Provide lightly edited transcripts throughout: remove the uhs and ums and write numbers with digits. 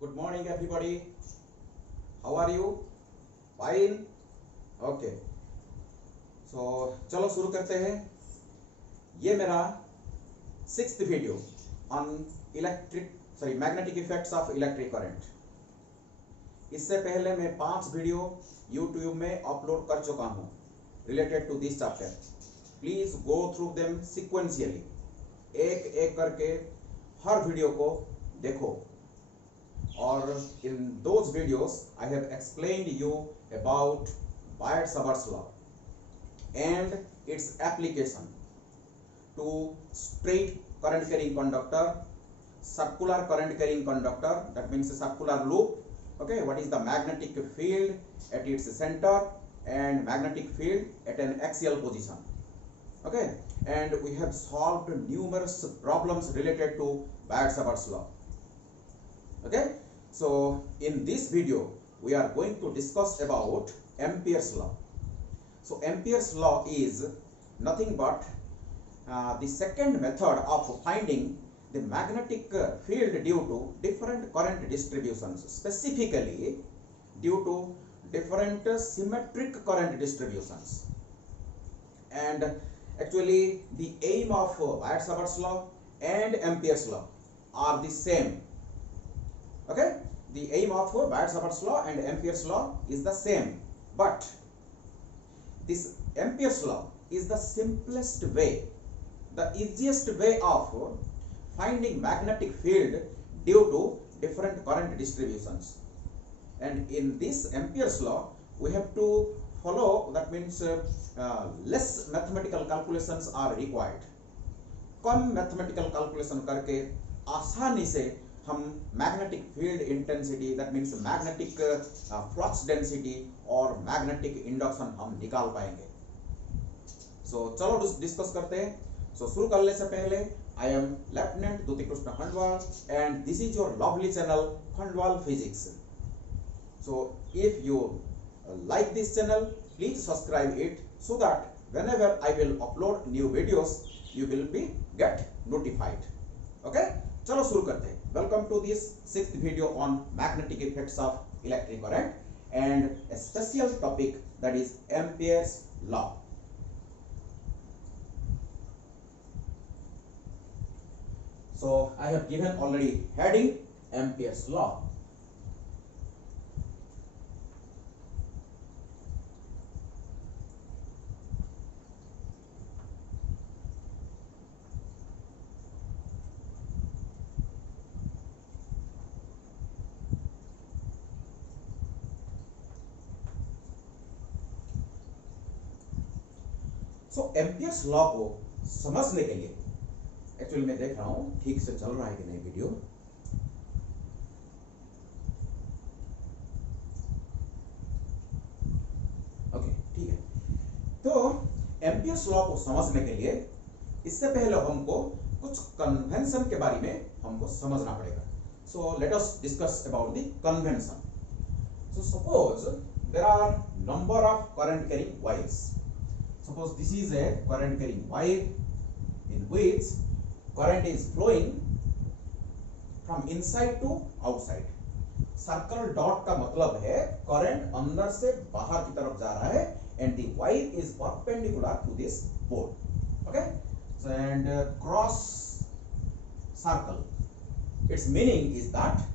Good morning, everybody. How are you? Fine. Okay. So चलो शुरू करते हैं. ये मेरा 6th video on magnetic effects of electric current. इससे पहले मैं 5 वीडियो यूट्यूब में अपलोड कर चुका हूँ related to this chapter. Please go through them sequentially. एक एक करके हर वीडियो को देखो. Or in those videos I have explained you about Biot-Savart's law and its application to straight current carrying conductor, circular current carrying conductor, that means a circular loop. Okay, what is the magnetic field at its center and magnetic field at an axial position. Okay, and we have solved numerous problems related to Biot-Savart's law. Okay, so in this video we are going to discuss about Ampere's law. So Ampere's law is nothing but the second method of finding the magnetic field due to different current distributions, specifically due to different symmetric current distributions. And actually the aim of Biot-Savart's law and Ampere's law are the same. Okay, the aim of Biot-Savart's law and Ampere's law is the same, but this Ampere's law is the simplest way, the easiest way of finding magnetic field due to different current distributions. And in this Ampere's law we have to follow, that means less mathematical calculations are required. Come mathematical calculation करके आसानी से हम magnetic field intensity, that means magnetic flux density और magnetic induction हम निकाल पाएंगे. सो चलो discuss करते हैं. सो शुरू करने से पहले I am lieutenant Dyuti Krishna Khandwal and this is your lovely channel Khandwal physics. So if you like this channel, please subscribe it so that whenever I will upload new videos you will be get notified. Okay, चलो शुरू करते हैं. Welcome to this 6th video on magnetic effects of electric current and a special topic, that is Ampere's law. So I have given already heading Ampere's law. तो Ampere's law को समझने के लिए actually मैं देख रहा हूं ठीक से चल रहा है कि नहीं वीडियो. ओके, ठीक है. तो एम्पियर्स लॉ को समझने के लिए इससे पहले हमको कुछ कन्वेंशन के बारे में हमको समझना पड़ेगा. So let us discuss about the convention. So suppose there are number of current carrying wires. Suppose this is a current carrying wire in which current is flowing from inside to outside. Circle dot का मतलब है current अंदर से बाहर की तरफ जा रहा है and the wire is perpendicular to this board. Okay, so and cross circle, its meaning is that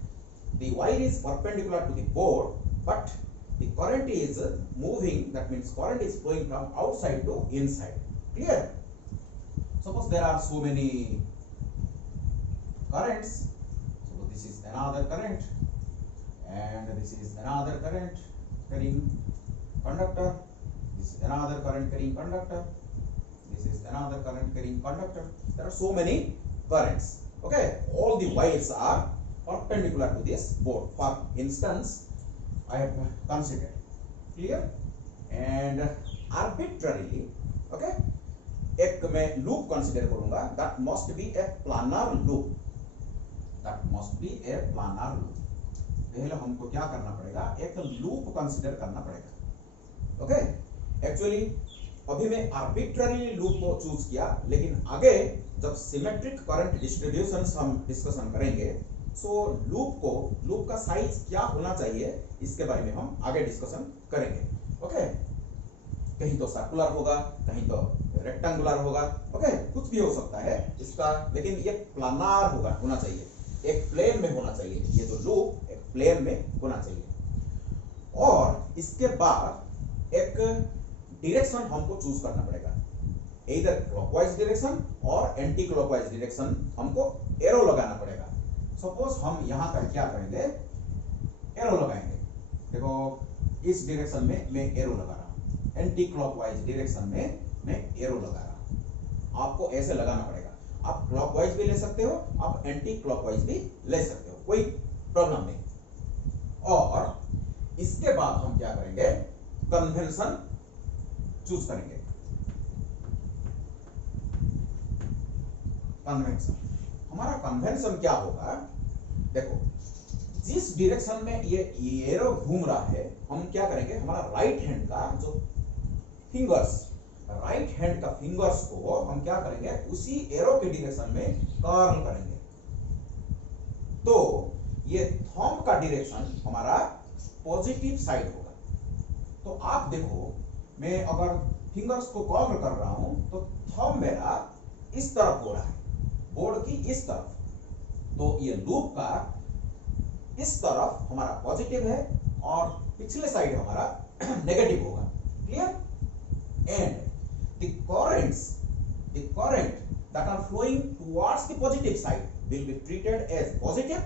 the wire is perpendicular to the board but the current is moving, that means current is flowing from outside to inside. Clear? Suppose there are so many currents. So this is another current and this is another current carrying conductor. This is another current carrying conductor. This is another current carrying conductor. There are so many currents. Okay, all the wires are perpendicular to this board. For instance, I have considered. Clear? And arbitrarily, okay, एक मैं loop consider करूंगा. that must be a planar loop. that must be a planar loop. पहले हमको क्या करना पड़ेगा, एक loop consider करना पड़ेगा. ओके, एक्चुअली अभी मैं आर्बिट्ररी लूप को चूज किया, लेकिन आगे जब सिमेट्रिक करंट डिस्ट्रीब्यूशंस हम डिस्कशन करेंगे सो लूप का साइज क्या होना चाहिए इसके बारे में हम आगे डिस्कशन करेंगे। ओके, कहीं तो सर्कुलर होगा, कहीं तो रेक्टेंगुलर होगा, ओके, कुछ भी हो सकता है इसका, लेकिन ये प्लानार होना चाहिए, एक प्लेन में होना चाहिए। ये जो लूप एक प्लेन में होना चाहिए। और इसके बाद एक डायरेक्शन हमको चूज करना पड़ेगा, इधर क्लॉकवाइज डायरेक्शन और एंटी क्लॉकवाइज डायरेक्शन हमको एरो लगाना पड़ेगा। सपोज हम यहां पर क्या करेंगे, एरो लगाएंगे। देखो इस डायरेक्शन में मैं एरो लगा रहा हूं, एंटी क्लॉकवाइज डायरेक्शन में मैं एरो लगा रहा हूं। आपको ऐसे लगाना पड़ेगा। आप क्लॉकवाइज भी ले सकते हो, आप एंटी क्लॉकवाइज भी ले सकते हो, कोई प्रॉब्लम नहीं। और इसके बाद हम क्या करेंगे, कन्वेंशन चूज करेंगे। कन्वेंशन, हमारा कन्वेंशन क्या होगा, देखो जिस डायरेक्शन में ये एरो घूम रहा है, हम क्या करेंगे, हमारा राइट हैंड का जो फिंगर्स, राइट हैंड का फिंगर्स को हम क्या करेंगे, उसी एरो के डायरेक्शन में कर्ल करेंगे। तो ये थंब का डायरेक्शन हमारा पॉजिटिव साइड होगा। तो आप देखो, मैं अगर फिंगर्स को कर्ल कर रहा हूं तो थंब मेरा इस तरफ हो रहा है, बोर्ड की इस तरफ। तो ये लूप का इस तरफ हमारा पॉजिटिव है और पिछले साइड हमारा नेगेटिव होगा। Clear? And the current that are flowing towards the positive side will be treated as positive,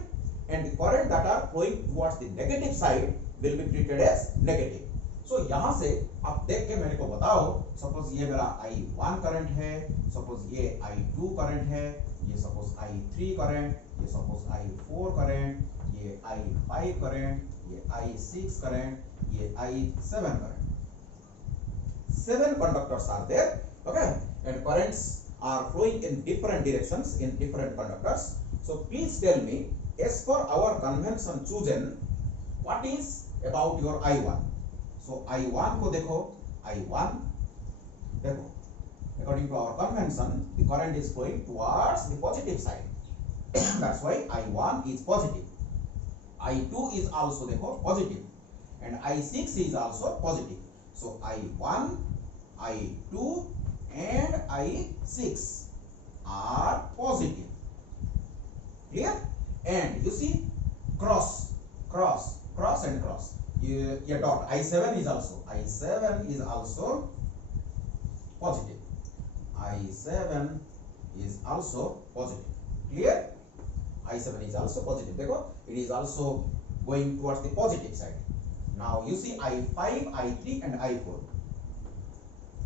and the current that are flowing towards the negative side will be treated as negative. So यहां से आप देख के मेरे को बताओ, suppose ये मेरा I1 करंट है, सपोज ये I2 करंट है, ये सपोज I3 करंट, ये सपोज I4 करंट, ये I5 करंट, ये I6 करंट, ये I7 current. 7 conductors are there, okay, and currents are flowing in different directions in different conductors. So please tell me, as per our convention chosen, what is about your I1? So I1 को देखो, I1 देखो, according to our convention, the current is flowing towards the positive side. That's why I1 is positive. I2 is also देखो positive, and I6 is also positive. So I1, I2 and I6 are positive. Clear? And you see cross and cross. Your dot I7 is also positive. I7 is also positive. Clear? I7 is also positive. देखो, it is also going towards the positive side. Now you see I5, I3 and I4.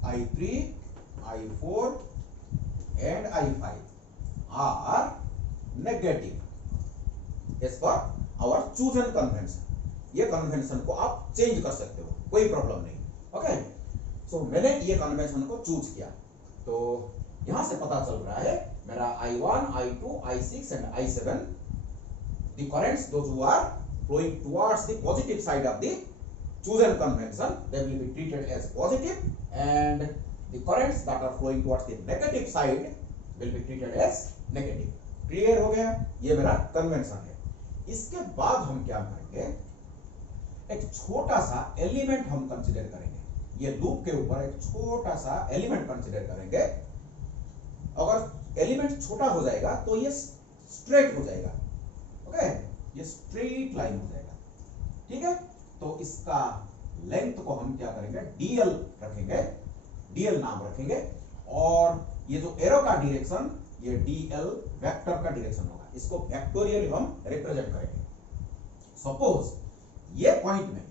I3, I4 and I5 are negative as per our chosen convention. ये convention को आप change कर सकते हो, कोई problem नहीं। Okay, सो मैंने ये कन्वेंशन को चूज किया, तो यहां से पता चल रहा है मेरा I1, I2, I6 and I7, the currents those who are flowing towards the positive side of the chosen convention, they will be treated as positive, and the currents that are flowing towards the negative side will be treated as negative. Clear हो गया? ये मेरा convention है। इसके बाद हम क्या करेंगे, एक छोटा सा एलिमेंट हम कंसीडर करेंगे। ये लूप के ऊपर एक छोटा सा एलिमेंट कंसीडर करेंगे। अगर एलिमेंट छोटा हो जाएगा तो ये स्ट्रेट हो जाएगा, ओके, ये स्ट्रेट लाइन हो जाएगा। ठीक है, तो इसका लेंथ को हम क्या करेंगे, डीएल रखेंगे, डीएल नाम रखेंगे, और ये जो एरो का डायरेक्शन, ये डीएल वेक्टर का डायरेक्शन होगा। इसको वेक्टोरियली हम रिप्रेजेंट करेंगे। सपोज ये पॉइंट में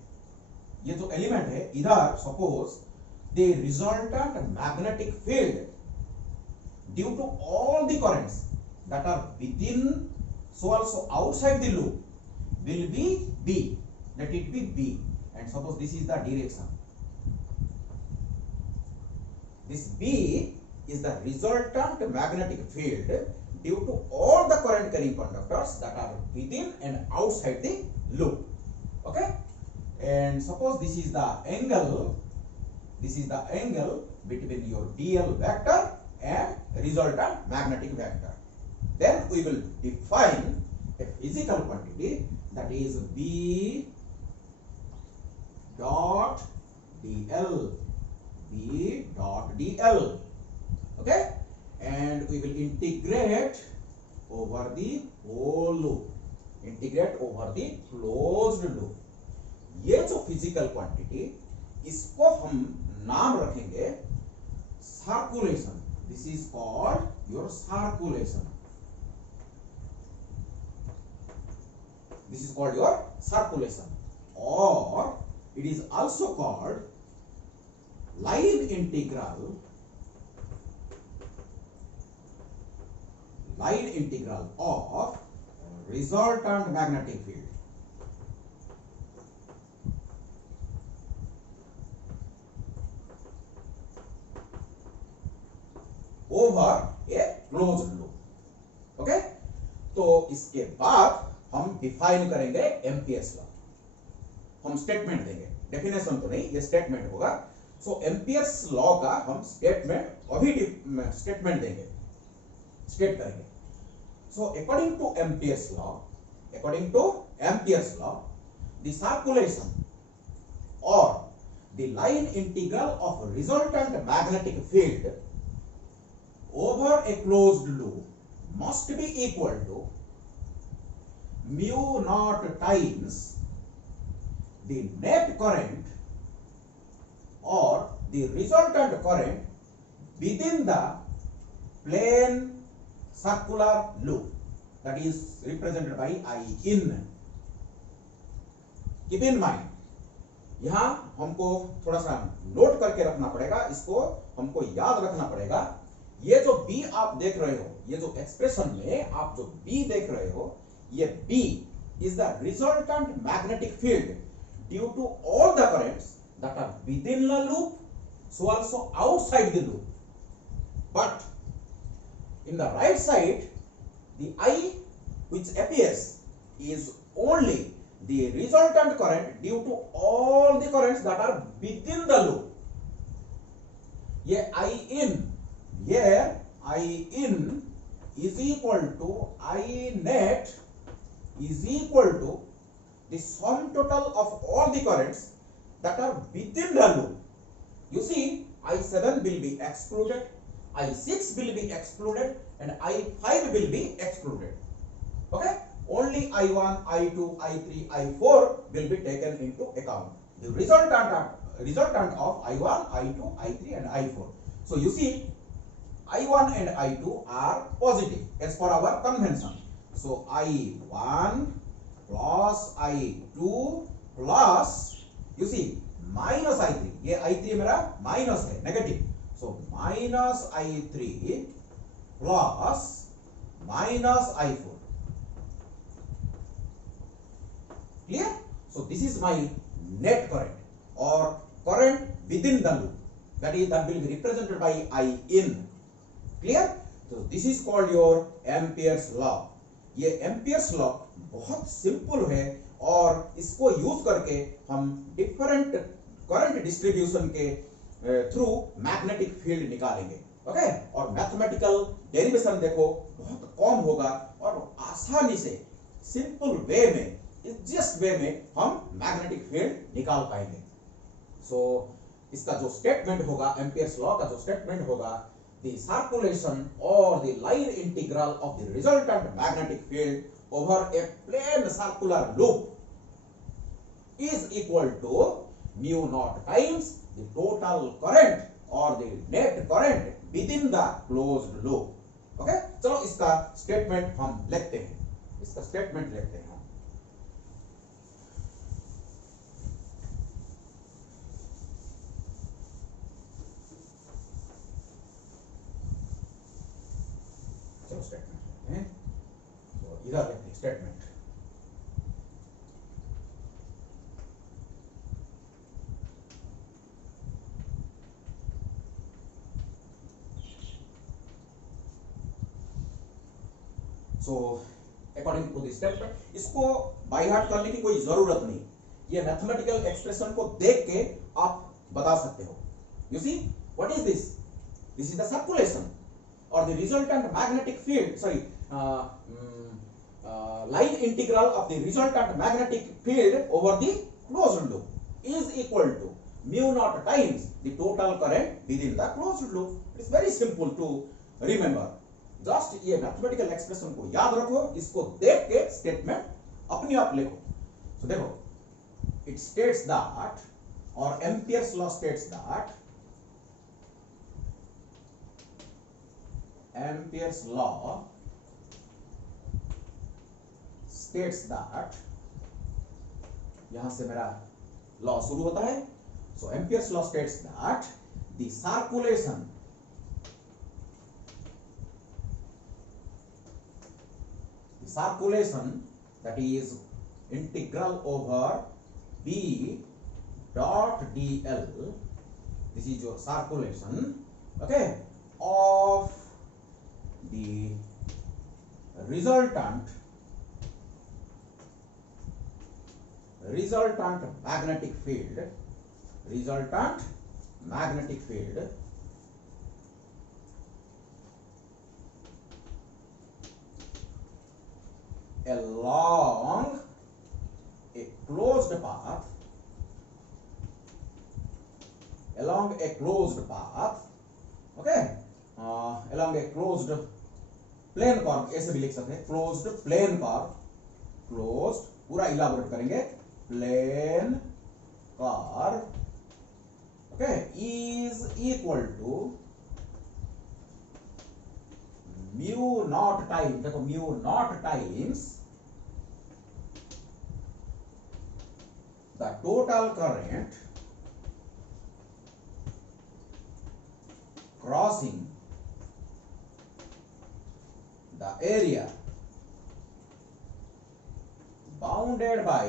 ये जो एलिमेंट है इधर, suppose the resultant magnetic field due to all the currents that are within so also outside the loop will be B, let it be B, and suppose this is the direction. This B is the resultant magnetic field due to all the current carrying conductors that are within and outside the loop. Okay, and suppose this is the angle between your DL vector and resultant magnetic vector. Then we will define a physical quantity, that is B dot dl, B dot dl. Okay, and we will integrate over the whole loop, integrate over the closed loop. ये जो physical quantity, इसको हम नाम रखेंगे circulation. This is called your circulation. This is called your circulation, और it is also called line integral of resultant magnetic field. Over a closed loop. Okay, तो इसके बाद हम डिफाइन करेंगे एम्पियर्स लॉ. हम स्टेटमेंट देंगे, डेफिनेशन तो नहीं, ये स्टेटमेंट होगा. सो एम्पियर्स लॉ का हम स्टेटमेंट अभी स्टेटमेंट देंगे, स्टेट करेंगे. So according to Ampere's law, the circulation और the line integral of resultant magnetic field over a closed loop must be equal to mu naught times the net current or the resultant current within the plane circular loop, that is represented by I in. Keep in mind, यहां हमको थोड़ा सा note करके रखना पड़ेगा, इसको हमको याद रखना पड़ेगा. ये जो B आप देख रहे हो, ये जो एक्सप्रेशन में आप जो B देख रहे हो, ये B is the resultant magnetic field due to all the currents that are within the loop, so also outside the loop. But in the right side, the I which appears is only the resultant current due to all the currents that are within the loop. ये I in, here I in is equal to I net is equal to the sum total of all the currents that are within the loop. You see, I7 will be excluded, I6 will be excluded, and I5 will be excluded. Okay, only I1, I2, I3, I4 will be taken into account, the resultant of I1, I2, I3 and I4. So you see, I1 and I2 are positive as per our convention. So I1 plus I2 plus, you see, minus I3. ये I3 मेरा minus है, negative. So minus I3 plus minus I4. Clear? So this is my net current or current within the loop. That will be represented by I in. Clear? So this is called your Ampere's law. ये Ampere's law बहुत simple है, और इसको use करके हम different current distribution के through magnetic field निकालेंगे. Okay, और मैथमेटिकल डेरिवेशन देखो बहुत कम होगा, और आसानी से सिंपल वे में, इजीएस्ट वे में हम मैग्नेटिक फील्ड निकाल पाएंगे. सो इसका जो स्टेटमेंट होगा, एम्पियर्स लॉ का जो स्टेटमेंट होगा, the circulation or the line integral of the resultant magnetic field over a plane circular loop is equal to mu naught times the total current or the net current within the closed loop. Okay, चलो इसका statement हम लिखते हैं, इसका statement लिखते हैं. Statement है, तो इधर लिखते हैं statement. So according to the statement, इसको बाय हार्ट करने की कोई जरूरत नहीं, ये मैथमेटिकल एक्सप्रेशन को देख के आप बता सकते हो. You see, what is this? This is the circulation or the resultant magnetic field, line integral of the resultant magnetic field over the closed loop is equal to mu naught times the total current within the closed loop. It's very simple to remember. Just ये mathematical expression को याद रखो, इसको देख के statement अपने आप लिखो. So देखो, it states that, or Ampere's law states that, Ampere's law states that, यहां से मेरा लॉ शुरू होता है. So Ampere's law states that the circulation that is integral over B dot dl, this is your circulation, okay, of the resultant magnetic field along a closed path, okay, along a closed plane curve, ऐसे भी लिख सकते हैं, closed plane curve, closed, पूरा elaborate करेंगे, plane curve, okay, is equal to mu naught times, देखो mu naught times the total current crossing the area bounded by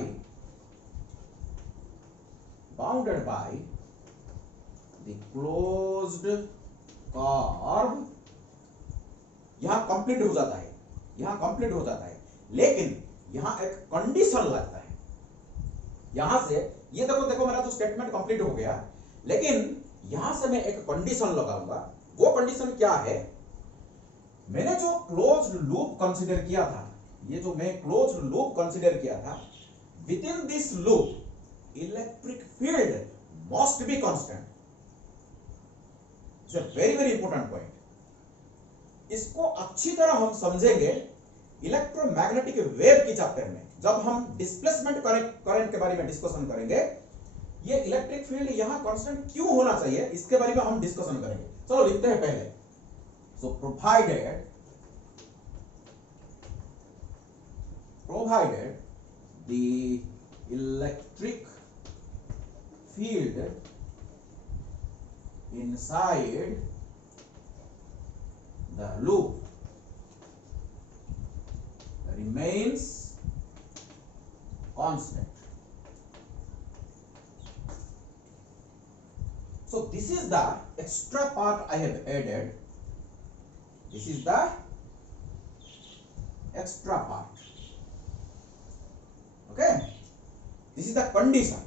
the closed curve. यहां complete हो जाता है, लेकिन यहां एक कंडीशन लगता है. यहां से ये देखो मेरा जो स्टेटमेंट कंप्लीट हो गया, लेकिन यहां से मैं एक कंडीशन लगाऊंगा. वो कंडीशन क्या है? मैंने जो क्लोज्ड लूप कंसीडर किया था, with in this loop electric field must be constant. It's a very very important point. इसको अच्छी तरह हम समझेंगे इलेक्ट्रोमैग्नेटिक वेव की चैप्टर में, जब हम डिस्प्लेसमेंट करंट के बारे में डिस्कशन करेंगे. ये इलेक्ट्रिक फील्ड यहां कांस्टेंट क्यों होना चाहिए, इसके बारे में हम डिस्कशन करेंगे. चलो लिखते हैं पहले. सो provided the electric field inside the loop remains constant. So this is the extra part I have added. This is the extra part. Okay, this is the condition.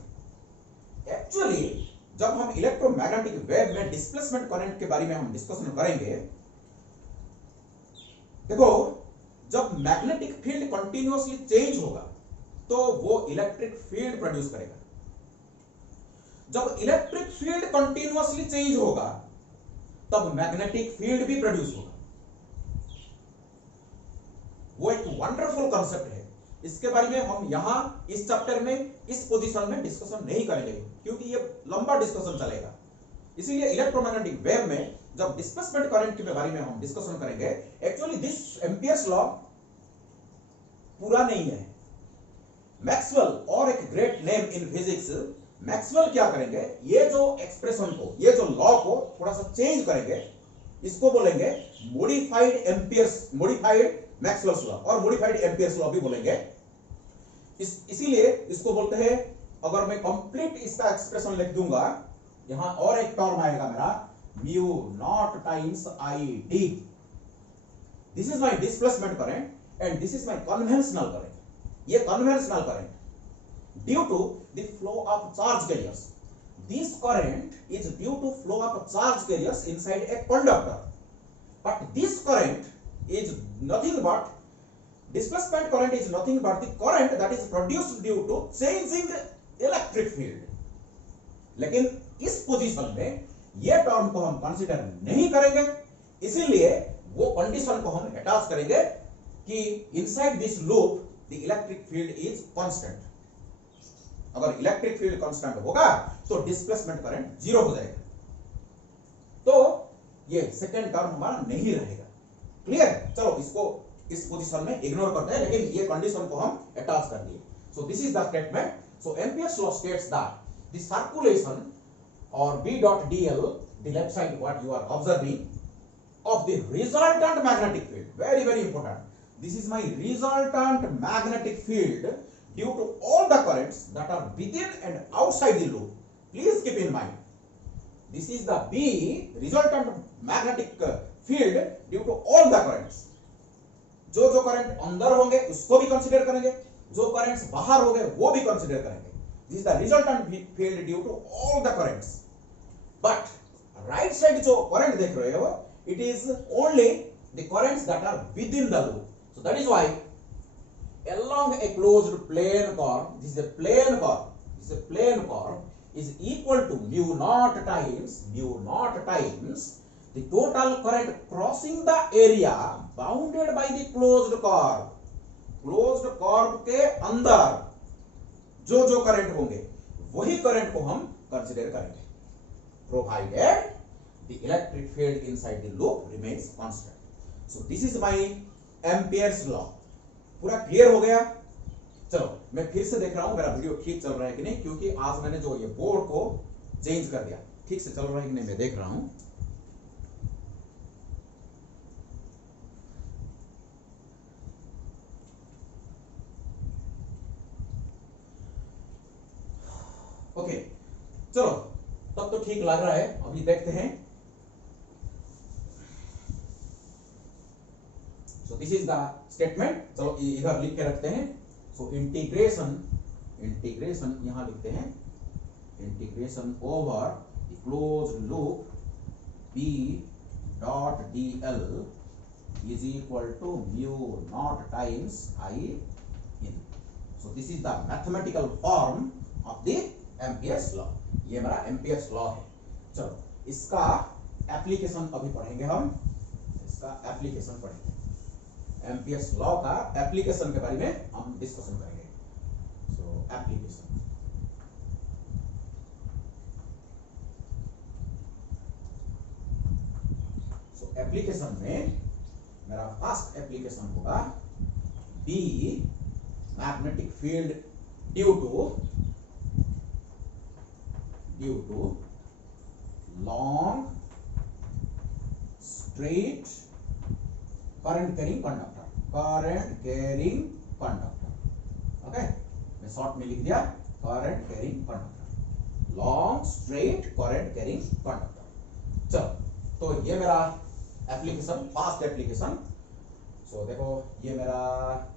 Actually जब हम इलेक्ट्रोमैग्नेटिक वेव में displacement current के बारे में हम discussion करेंगे, देखो जब मैग्नेटिक फील्ड कंटिन्यूअसली चेंज होगा तो वो इलेक्ट्रिक फील्ड प्रोड्यूस करेगा. जब इलेक्ट्रिक फील्ड कंटिन्यूअसली चेंज होगा तब मैग्नेटिक फील्ड भी प्रोड्यूस होगा. वो एक वंडरफुल कांसेप्ट है. इसके बारे में हम यहां इस चैप्टर में इस पोजीशन में डिस्कशन नहीं करेंगे, क्योंकि ये लंबा डिस्कशन चलेगा. इसीलिए इलेक्ट्रोमैग्नेटिक वेव में जब डिस्प्लेसमेंट करंट के बारे में हम डिस्कशन करेंगे, एक्चुअली दिस एम्पियर्स लॉ पूरा नहीं है. मैक्सवेल, और एक great name in physics, Maxwell क्या करेंगे, ये जो एक्सप्रेशन को, ये जो लॉ को थोड़ा सा चेंज करेंगे. इसको बोलेंगे मॉडिफाइड मैक्सवेल्स लॉ, और मॉडिफाइड एम्पियर्स लॉ भी बोलेंगे. इसीलिए इसको बोलते हैं, अगर मैं कंप्लीट इसका एक्सप्रेशन लिख दूंगा, यहां और एक टर्म आएगा मेरा, mu naught times I D. This is my displacement current and this is my conventional current. ये conventional current due to the flow of charge carriers. This current is due to flow of charge carriers inside a conductor, but this current is nothing but displacement current is nothing but the current that is produced due to changing electric field. लेकिन इस position में ये term को हम consider नहीं करेंगे, इसीलिए वो कंडीशन को हम अटैच करेंगे कि inside this loop the electric field is constant. अगर इलेक्ट्रिक फील्ड कांस्टेंट होगा तो डिस्प्लेसमेंट करंट जीरो हो जाएगा, तो ये सेकेंड टर्म हमारा नहीं रहेगा। क्लियर? चलो इसको इस पोजीशन में इग्नोर करते हैं, लेकिन ये कंडीशन को हम अटैच कर दिए। सो this is the statement. So Ampere's law states that the circulation or B dot dl, the left side what you are observing, of the resultant magnetic field, very important, this is my resultant magnetic field due to all the currents that are within and outside the loop. Please keep in mind, this is the B resultant magnetic field due to all the currents. जो current अंदर होंगे उसको भी consider करेंगे, जो currents बाहर होंगे वो भी कंसीडर करेंगे। This is the resultant field due to all the currents. But right side जो current देख रहे हो, it is only the currents that are within the loop. So that is why along a closed plane curve, this is a plane curve, this is a plane curve, is equal to mu naught times the total current crossing the area bounded by the closed curve. Closed curve के अंदर जो current होंगे वही current को हम consider करेंगे, provided the electric field inside the loop remains constant. So this is my Ampere's law. पूरा clear हो गया? चलो मैं फिर से देख रहा हूं मेरा वीडियो ठीक चल रहा है कि नहीं, क्योंकि आज मैंने जो ये बोर्ड को चेंज कर दिया। ठीक से चल रहा है कि नहीं मैं देख रहा हूं। ओके चलो तब तो ठीक लग रहा है। अभी देखते हैं। So this is the statement. चलो इधर लिख के रखते हैं। सो इंटीग्रेशन यहां लिखते हैं, integration over the closed loop B dot dl is equal to mu naught times I in। So this is the mathematical form of the Ampere's law. ये मेरा एम्पियर्स लॉ है। चलो इसका एप्लीकेशन अभी पढ़ेंगे, हम इसका एप्लीकेशन पढ़ेंगे। एम्पियर्स लॉ का एप्लीकेशन के बारे में हम डिस्कशन करेंगे। सो एप्लीकेशन, सो एप्लीकेशन में मेरा फर्स्ट एप्लीकेशन होगा B magnetic field due to long straight current carrying conductor। Okay मैं शॉर्ट में लिख दिया current carrying conductor, long straight current carrying conductor। चलो तो ये मेरा एप्लीकेशन, फास्ट एप्लीकेशन। सो देखो ये मेरा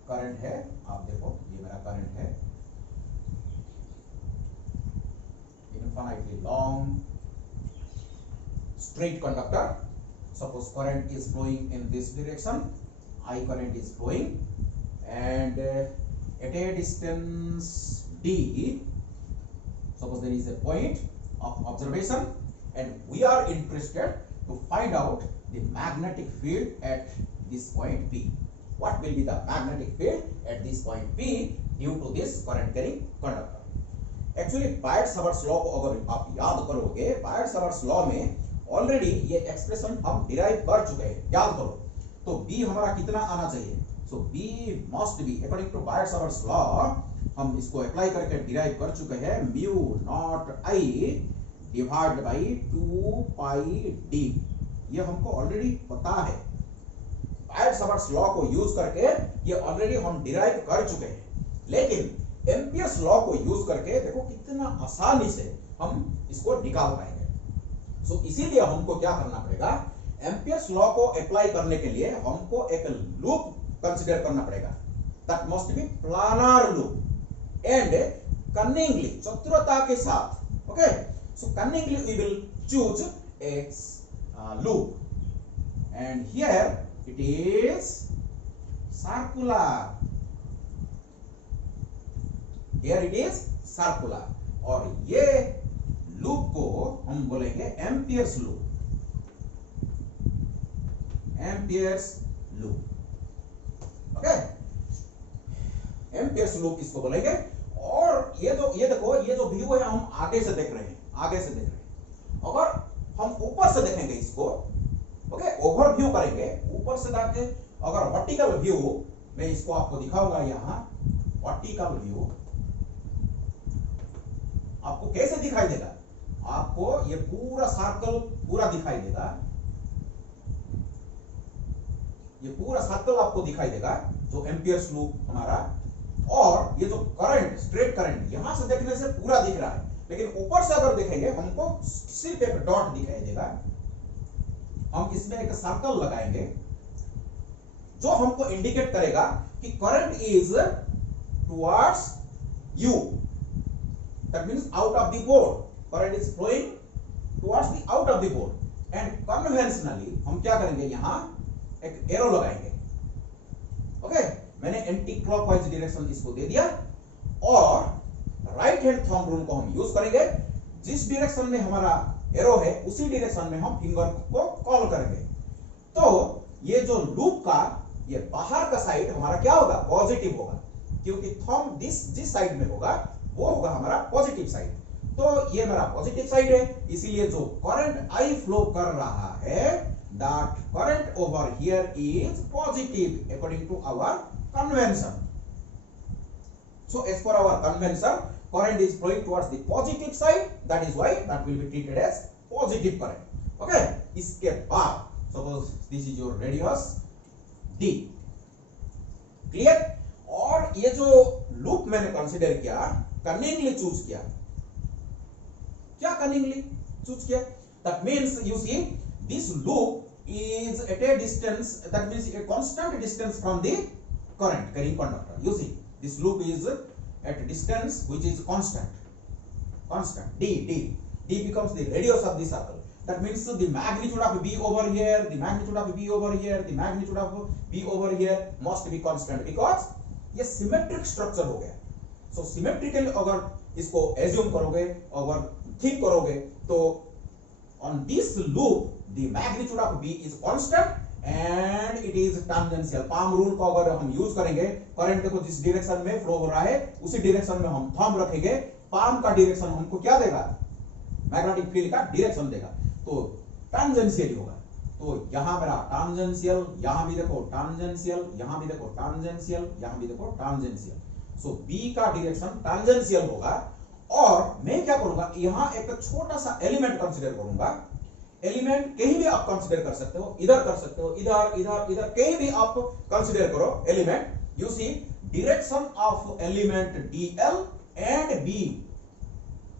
करंट है, आप देखो ये मेरा करंट है, infinitely long straight conductor। Suppose current is flowing in this direction, I current is flowing, and at a distance d, suppose there is a point of observation and we are interested to find out the magnetic field at this point P. What will be the magnetic field at this point P due to this current carrying conductor? Actually Biot Savart's law को अगर आप याद करोगे, Biot Savart's law में already ये expression हम derive कर चुके हैं, याद करो। तो B हमारा कितना आना चाहिए? So B must be according to Biot Savart's law, हम इसको अप्लाई करके डिराइव कर चुके हैं, mu naught I divided by 2 pi d। ये हमको ऑलरेडी पता है, बायट-सावर्ट्स लॉ को यूज करके ये ऑलरेडी हम डिराइव कर चुके हैं। लेकिन एम्पियर्स लॉ को यूज करके देखो कितना आसानी से हम इसको निकाल पाएंगे। सो इसीलिए हमको क्या करना पड़ेगा, एम्पियर्स लॉ को अप्लाई करने के लिए हमको एक लूप कंसीडर करना पड़ेगा, that must be planar loop, and cunningly, चतुरता के साथ, okay. So cunningly we will choose a loop, and here it is circular, here it is circular. और ये लूप को हम बोलेंगे Ampere's loop, Ampere's loop. Okay, Ampere's loop इसको बोलेंगे। और ये देखो, ये जो व्यू है हम आगे से देख रहे हैं, आगे से देख रहे हैं। अगर हम ऊपर से देखेंगे इसको, ओके, ओवरव्यू करेंगे ऊपर से जाके, अगर वर्टिकल व्यू मैं इसको आपको दिखाऊंगा, यहां वर्टिकल व्यू आपको कैसे दिखाई देगा, आपको ये पूरा सर्कल पूरा दिखाई देगा, ये पूरा सर्कल आपको दिखाई देगा जो एम्पियर्स लूप हमारा। और ये जो करंट, स्ट्रेट करंट यहां से देखने से पूरा दिख रहा है, लेकिन ऊपर से अगर देखेंगे हमको सिर्फ एक डॉट दिखाई देगा। हम इसमें एक सर्कल लगाएंगे जो हमको इंडिकेट करेगा कि current is towards you, that means out of the board, current is flowing towards the out of the board. And conventionally हम क्या करेंगे, यहां एक एरो लगाएंगे। ओके, मैंने एंटी क्लॉकवाइज डायरेक्शन इसको दे दिया। और राइट हैंड थंब रूल को हम यूज करेंगे, जिस डायरेक्शन में हमारा एरो है उसी डायरेक्शन में हम फिंगर को कॉल करेंगे। तो ये जो लूप का ये बाहर का साइड हमारा क्या होगा, पॉजिटिव होगा, क्योंकि थंब जिस साइड में होगा वो होगा हमारा पॉजिटिव साइड। तो ये मेरा पॉजिटिव साइड है, इसीलिए जो करंट आई फ्लो कर रहा है, that current over here is positive according to our convention. So as per our convention, current is flowing towards the positive side, that is why that will be treated as positive current. Okay, इसके बाद suppose this is your radius D, clear? और ये जो loop मैंने consider किया, cunningly choose किया, क्या cunningly choose किया, that means you see this loop is at a distance, that means a constant distance from the current carrying conductor. You see this loop is at a distance which is constant d becomes the radius of the circle. That means the magnitude of b over here, the magnitude of b over here, the magnitude of b over here must be constant, because ये symmetric structure हो गया। सो symmetrical अगर इसको assume करोगे, अगर think करोगे, तो on this loop the magnitude of b is constant and it is tangential. Palm rule को अगर हम यूज करेंगे, करंट देखो जिस डायरेक्शन में फ्लो हो रहा है उसी डायरेक्शन में हम थंब रखेंगे, पाम का डायरेक्शन हमको क्या देगा, मैग्नेटिक फील्ड का डायरेक्शन देगा, तो टांजेंशियल होगा। तो यहां मेरा टांजेंशियल, यहां भी देखो टांजेंशियल, यहां भी देखो टांजेंशियल, यहां भी देखो टांजेंशियल। सो b का डायरेक्शन टांजेंशियल होगा। और मैं क्या करूंगा, यहां एक छोटा सा एलिमेंट कंसीडर करूंगा। एलिमेंट कहीं भी आप कंसीडर कर सकते हो, इधर कर सकते हो, इधर इधर इधर कहीं भी आप कंसीडर करो element. You see direction of element dl and b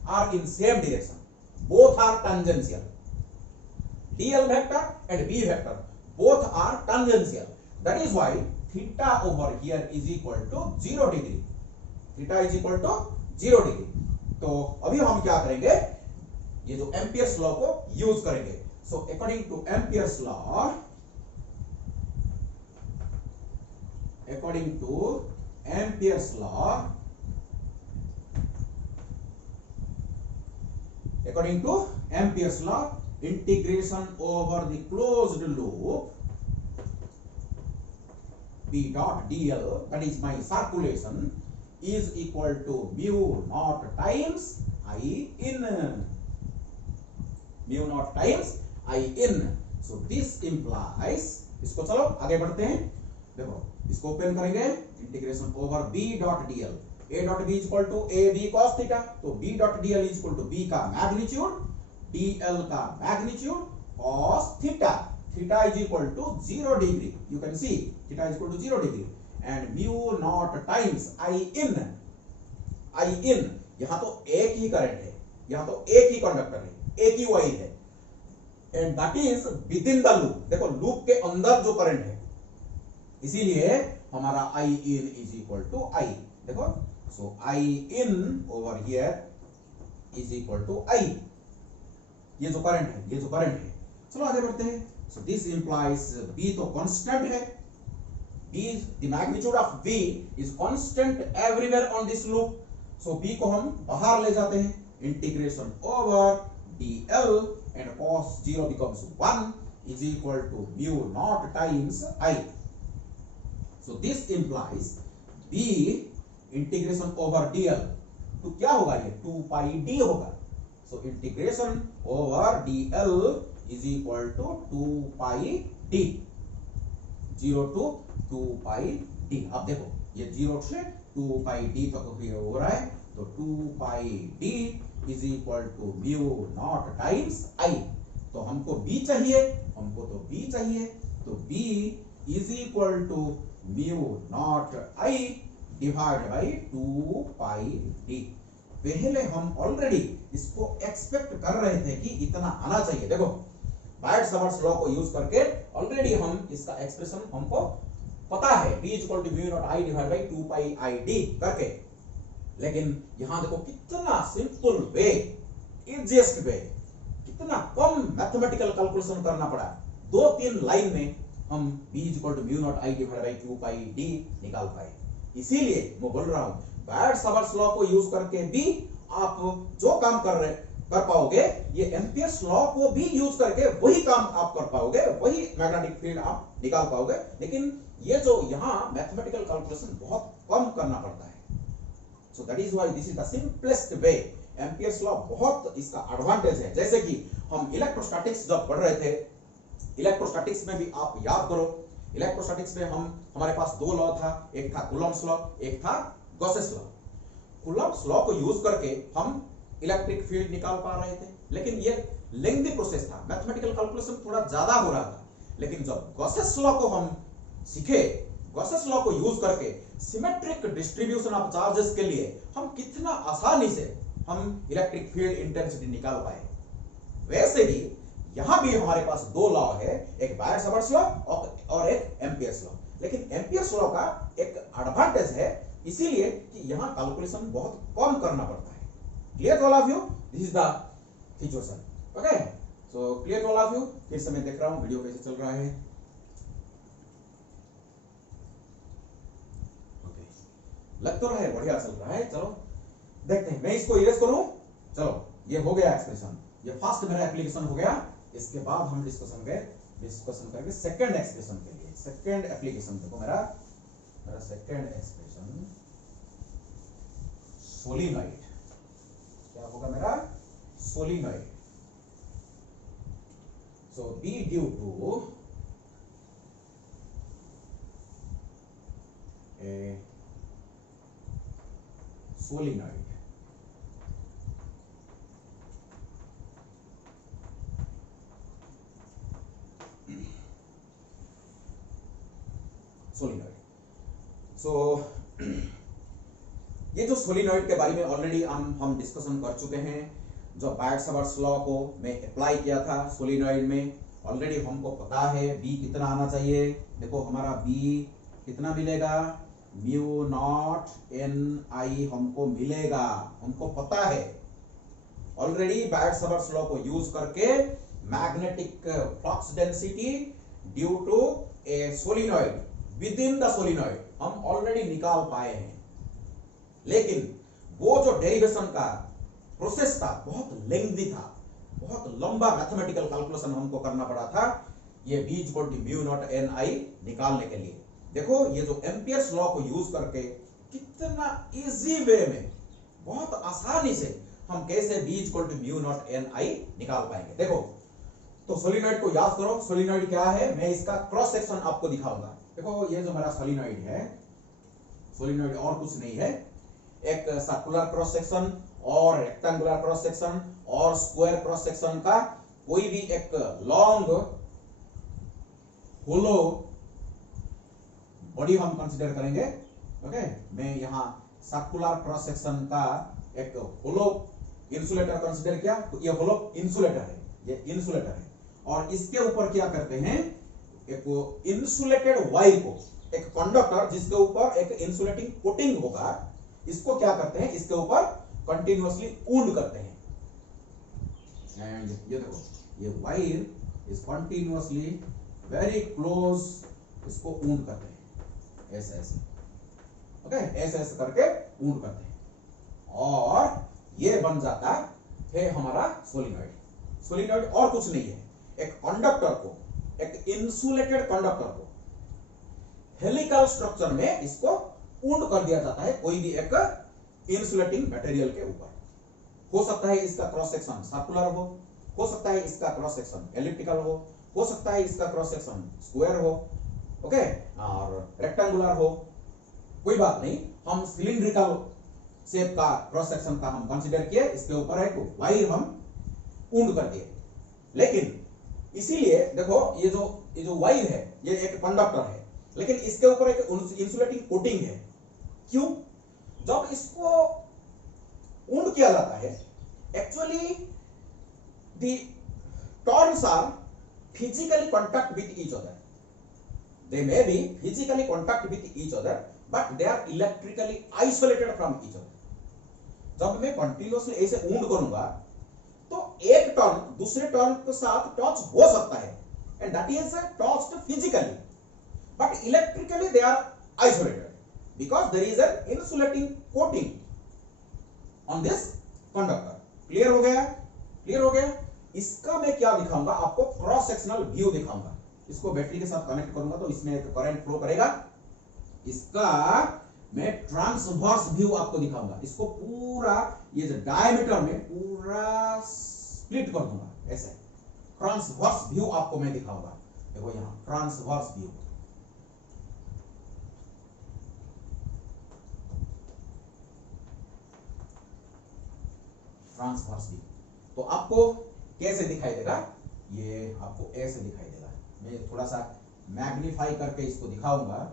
are in same direction, both are tangential. dl vector and b vector both are tangential, that is why theta over here is equal to 0 degree, theta is equal to 0 degree। तो अभी हम क्या करेंगे, ये जो Ampere's law को use करेंगे। So according to Ampere's law, according to Ampere's law, according to Ampere's law, integration over the closed loop b dot dl, that is my circulation, is equal to mu naught times I in, mu naught times I in. So this implies, इसको चलो आगे बढ़ते हैं, देखो इसको open करेंगे, integration over b dot dl, a dot b equal to a b cos theta, तो b dot dl equal to b का मैग्नीट्यूड, dl का magnitude cos theta, theta is equal to 0 degree, you can see theta is equal to 0 degree, and mu naught times I in, यहां तो एक ही current है, यहां तो एक ही conductor है, एक ही वायर है, and that is within the loop. देखो लूप के अंदर जो करंट है, इसीलिए हमारा I in is equal to I, देखो so I in over here is equal to I, ये जो करंट है, ये जो करंट है। चलो आगे बढ़ते हैं। सो दिस इंप्लाइज B तो कांस्टेंट है, B is the magnitude of B is constant everywhere on this loop. So B को हम बाहर ले जाते हैं, integration over dl and cos 0 becomes 1 is equal to mu naught times I. So this implies B integration over dl तो क्या होगा, ये 2 pi d होगा. So integration over dl is equal to 2 pi d, 0 to 2 pi d. अब देखो ये 0 से 2 pi d तक हो रहा है, तो 2 pi d is equal to mu naught times I. तो हमको b चाहिए, हमको तो b चाहिए, तो b is equal to mu naught I divided by 2 pi d. पहले हम ऑलरेडी इसको एक्सपेक्ट कर रहे थे कि इतना आना चाहिए. देखो बायट-सावर्ट्स लॉ को यूज करके ऑलरेडी हम इसका एक्सप्रेशन हमको पता है, b equal to mu naught I divide by 2 pi ID करके. लेकिन यहां देखो कितना सिंपल वे, इजीएस्ट वे, कितना कम मैथमेटिकल कैलकुलेशन करना पड़ा. 2-3 लाइन में हम b equal to mu naught I divide by 2 pi d निकाल पाए. इसीलिए मैं बोल रहा हूं बायट-सावर्ट्स लॉ को यूज करके भी आप जो काम कर पाओगे, ये एम्पियर्स लॉ को भी यूज करके वही काम आप कर पाओगे, वही मैग्नेटिक फील्ड आप निकाल पाओगे. लेकिन ये जो यहाँ मैथमेटिकल कैलकुलेशन बहुत कम करना पड़ता है. So that is why this is the simplest way. Ampere's law बहुत इसका एडवांटेज है. जैसे कि हम इलेक्ट्रोस्टैटिक्स जब पढ़ रहे थे, इलेक्ट्रोस्टैटिक्स में भी आप याद करो, इलेक्ट्रोस्टैटिक्स में हमारे पास 2 लॉ था, एक था कूलम्ब्स लॉ, एक था गॉसेस लॉ. कूलम्ब्स लॉ को यूज करके हम इलेक्ट्रिक फील्ड निकाल पा रहे थे, लेकिन ये लेंथी प्रोसेस था, मैथमेटिकल कैलकुलेशन थोड़ा ज्यादा हो रहा था. लेकिन जब गॉसेस लॉ को हम सीखे, गॉसेस लॉ को यूज करके सिमेट्रिक डिस्ट्रीब्यूशन ऑफ चार्जेस के लिए हम कितना आसानी से हम इलेक्ट्रिक फील्ड इंटेंसिटी निकाल पाए. वैसे ही यहां भी हमारे पास 2 लॉ है, एक बायट-सावर्ट्स लॉ और एक एम्पियर्स लॉ. लेकिन एम्पियर्स लॉ का एक एडवांटेज है इसीलिए कि यहां कैलकुलेशन बहुत कम करना पड़ता है. Clear to all of you? This is the situation. Okay, so clear to all of you? फिर से मैं देख रहा हूं वीडियो कैसे चल रहा है. ओके, लग तो रहा है बढ़िया चल रहा है. चलो देखते हैं, मैं इसको इरेज करूं. चलो ये हो गया एक्सप्रेशन, ये फर्स्ट मेरा एप्लीकेशन हो गया. इसके बाद हम डिस्कशन करेंगे सेकंड एक्सप्रेशन के लिए. सेकंड एप्लीकेशन देखो, मेरा सेकंड एक्सप्रेशन सोलिनॉइड. क्या होगा मेरा? Solenoid. So B due to a solenoid. Solenoid. So ये जो सोलिनॉइड के बारे में ऑलरेडी हम डिस्कशन कर चुके हैं. जो बायट-सावर्ट्स लॉ को मैं अप्लाई किया था सोलिनॉइड में, ऑलरेडी हमको पता है बी कितना आना चाहिए. देखो हमारा बी कितना मिलेगा, म्यू नॉट एन आई हमको मिलेगा, हमको पता है ऑलरेडी. बायट-सावर्ट्स लॉ को यूज करके magnetic flux density due to a solenoid within the solenoid हम ऑलरेडी निकाल पाए हैं. लेकिन वो जो डेरिवेशन का प्रोसेस था बहुत लेंथी था, बहुत लंबा मैथमेटिकल कैलकुलेशन हमको करना पड़ा था ये b equal to mu naught N I निकालने के लिए. देखो ये जो एम्पियर्स लॉ को यूज करके कितना इजी वे में, बहुत आसानी से हम कैसे b equal to mu naught N I निकाल पाएंगे. देखो तो सोलिनॉइड को याद करो. सोलिनॉइड क्या है, मैं इसका क्रॉस सेक्शन आपको दिखाऊंगा. देखो ये जो मेरा सोलिनॉइड है, सोलिनॉइड और कुछ नहीं है, एक सर्कुलर क्रॉस सेक्शन और रेक्टेंगुलर क्रॉस सेक्शन और स्क्वायर क्रॉस सेक्शन का कोई भी एक लॉन्ग होलो बॉडी हम कंसीडर करेंगे. ओके, मैं यहां सर्कुलर क्रॉस सेक्शन का एक होलो इंसुलेटर कंसीडर किया, तो ये होलो इंसुलेटर है, ये इंसुलेटर है. और इसके ऊपर क्या करते हैं, एक इंसुलेटेड वायर को, एक कंडक्टर जिसके ऊपर एक इंसुलेटिंग कोटिंग होगा, इसको क्या करते हैं, इसके ऊपर कंटिन्यूअसली वूंड करते हैं. एंड ये देखो ये wire is continuously very close, इसको वूंड करते हैं. ऐसे ऐसे, ओके, ऐसे ऐसे करके वुंड करते हैं और ये बन जाता है हमारा सोलिनॉइड। सोलिनॉइड और कुछ नहीं है, एक कंडक्टर को, एक इंसुलेटेड कंडक्टर को हेलिकल स्ट्रक्चर में इसको वुंड कर दिया जाता है कोई भी एक इंसुलेटिंग मटेरियल के ऊपर। हो सकता है इसका क्रॉस सेक्शन सर्कुलर हो सकता है इसका क्रॉस सेक्शन एलिप्टिकल हो सकता है इसका क्रॉस सेक्शन स्क्वायर हो, ओके, और रेक्टेंगुलर हो, कोई बात नहीं, हम सिलिंड्रिकल शेप का क्रॉस सेक्शन का हम कंसीडर किए, इसके ऊपर एक वायर हम वुंड कर दिए। लेकिन इसीलिए देखो ये जो वायर है ये एक कंडक्टर है, लेकिन इसके ऊपर एक इंसुलेटिंग कोटिंग है। क्यों? जब इसको वुंड किया जाता है, actually the turns are physically contact with each other, they may be physically contact with each other but they are electrically isolated from each other. जब मैं कंटिन्यूअसली ऐसे वुंड करूंगा तो एक टर्न दूसरे टर्न के साथ टच हो सकता है and that is touched physically, but electrically they are isolated because there is an insulating coating on this conductor। Clear हो गया? क्लियर हो गया? इसका मैं क्या दिखाऊंगा आपको, क्रॉस सेक्शनल व्यू दिखाऊंगा। इसको बैटरी के साथ कनेक्ट करूंगा तो इसमें एक करंट फ्लो करेगा, इसका मैं ट्रांसवर्स व्यू आपको दिखाऊंगा। इसको पूरा ये जो डायमीटर में पूरा स्प्लिट कर दूंगा, ऐसे ट्रांसवर्स व्यू आपको मैं दिखाऊंगा। देखो यहां ट्रांसवर्स व्यू, ट्रांसवर्स व्यू तो आपको कैसे दिखाई देगा, ये आपको ऐसे दिखाई देगा। मैं थोड़ा सा मैग्नीफाई करके इसको दिखाऊंगा।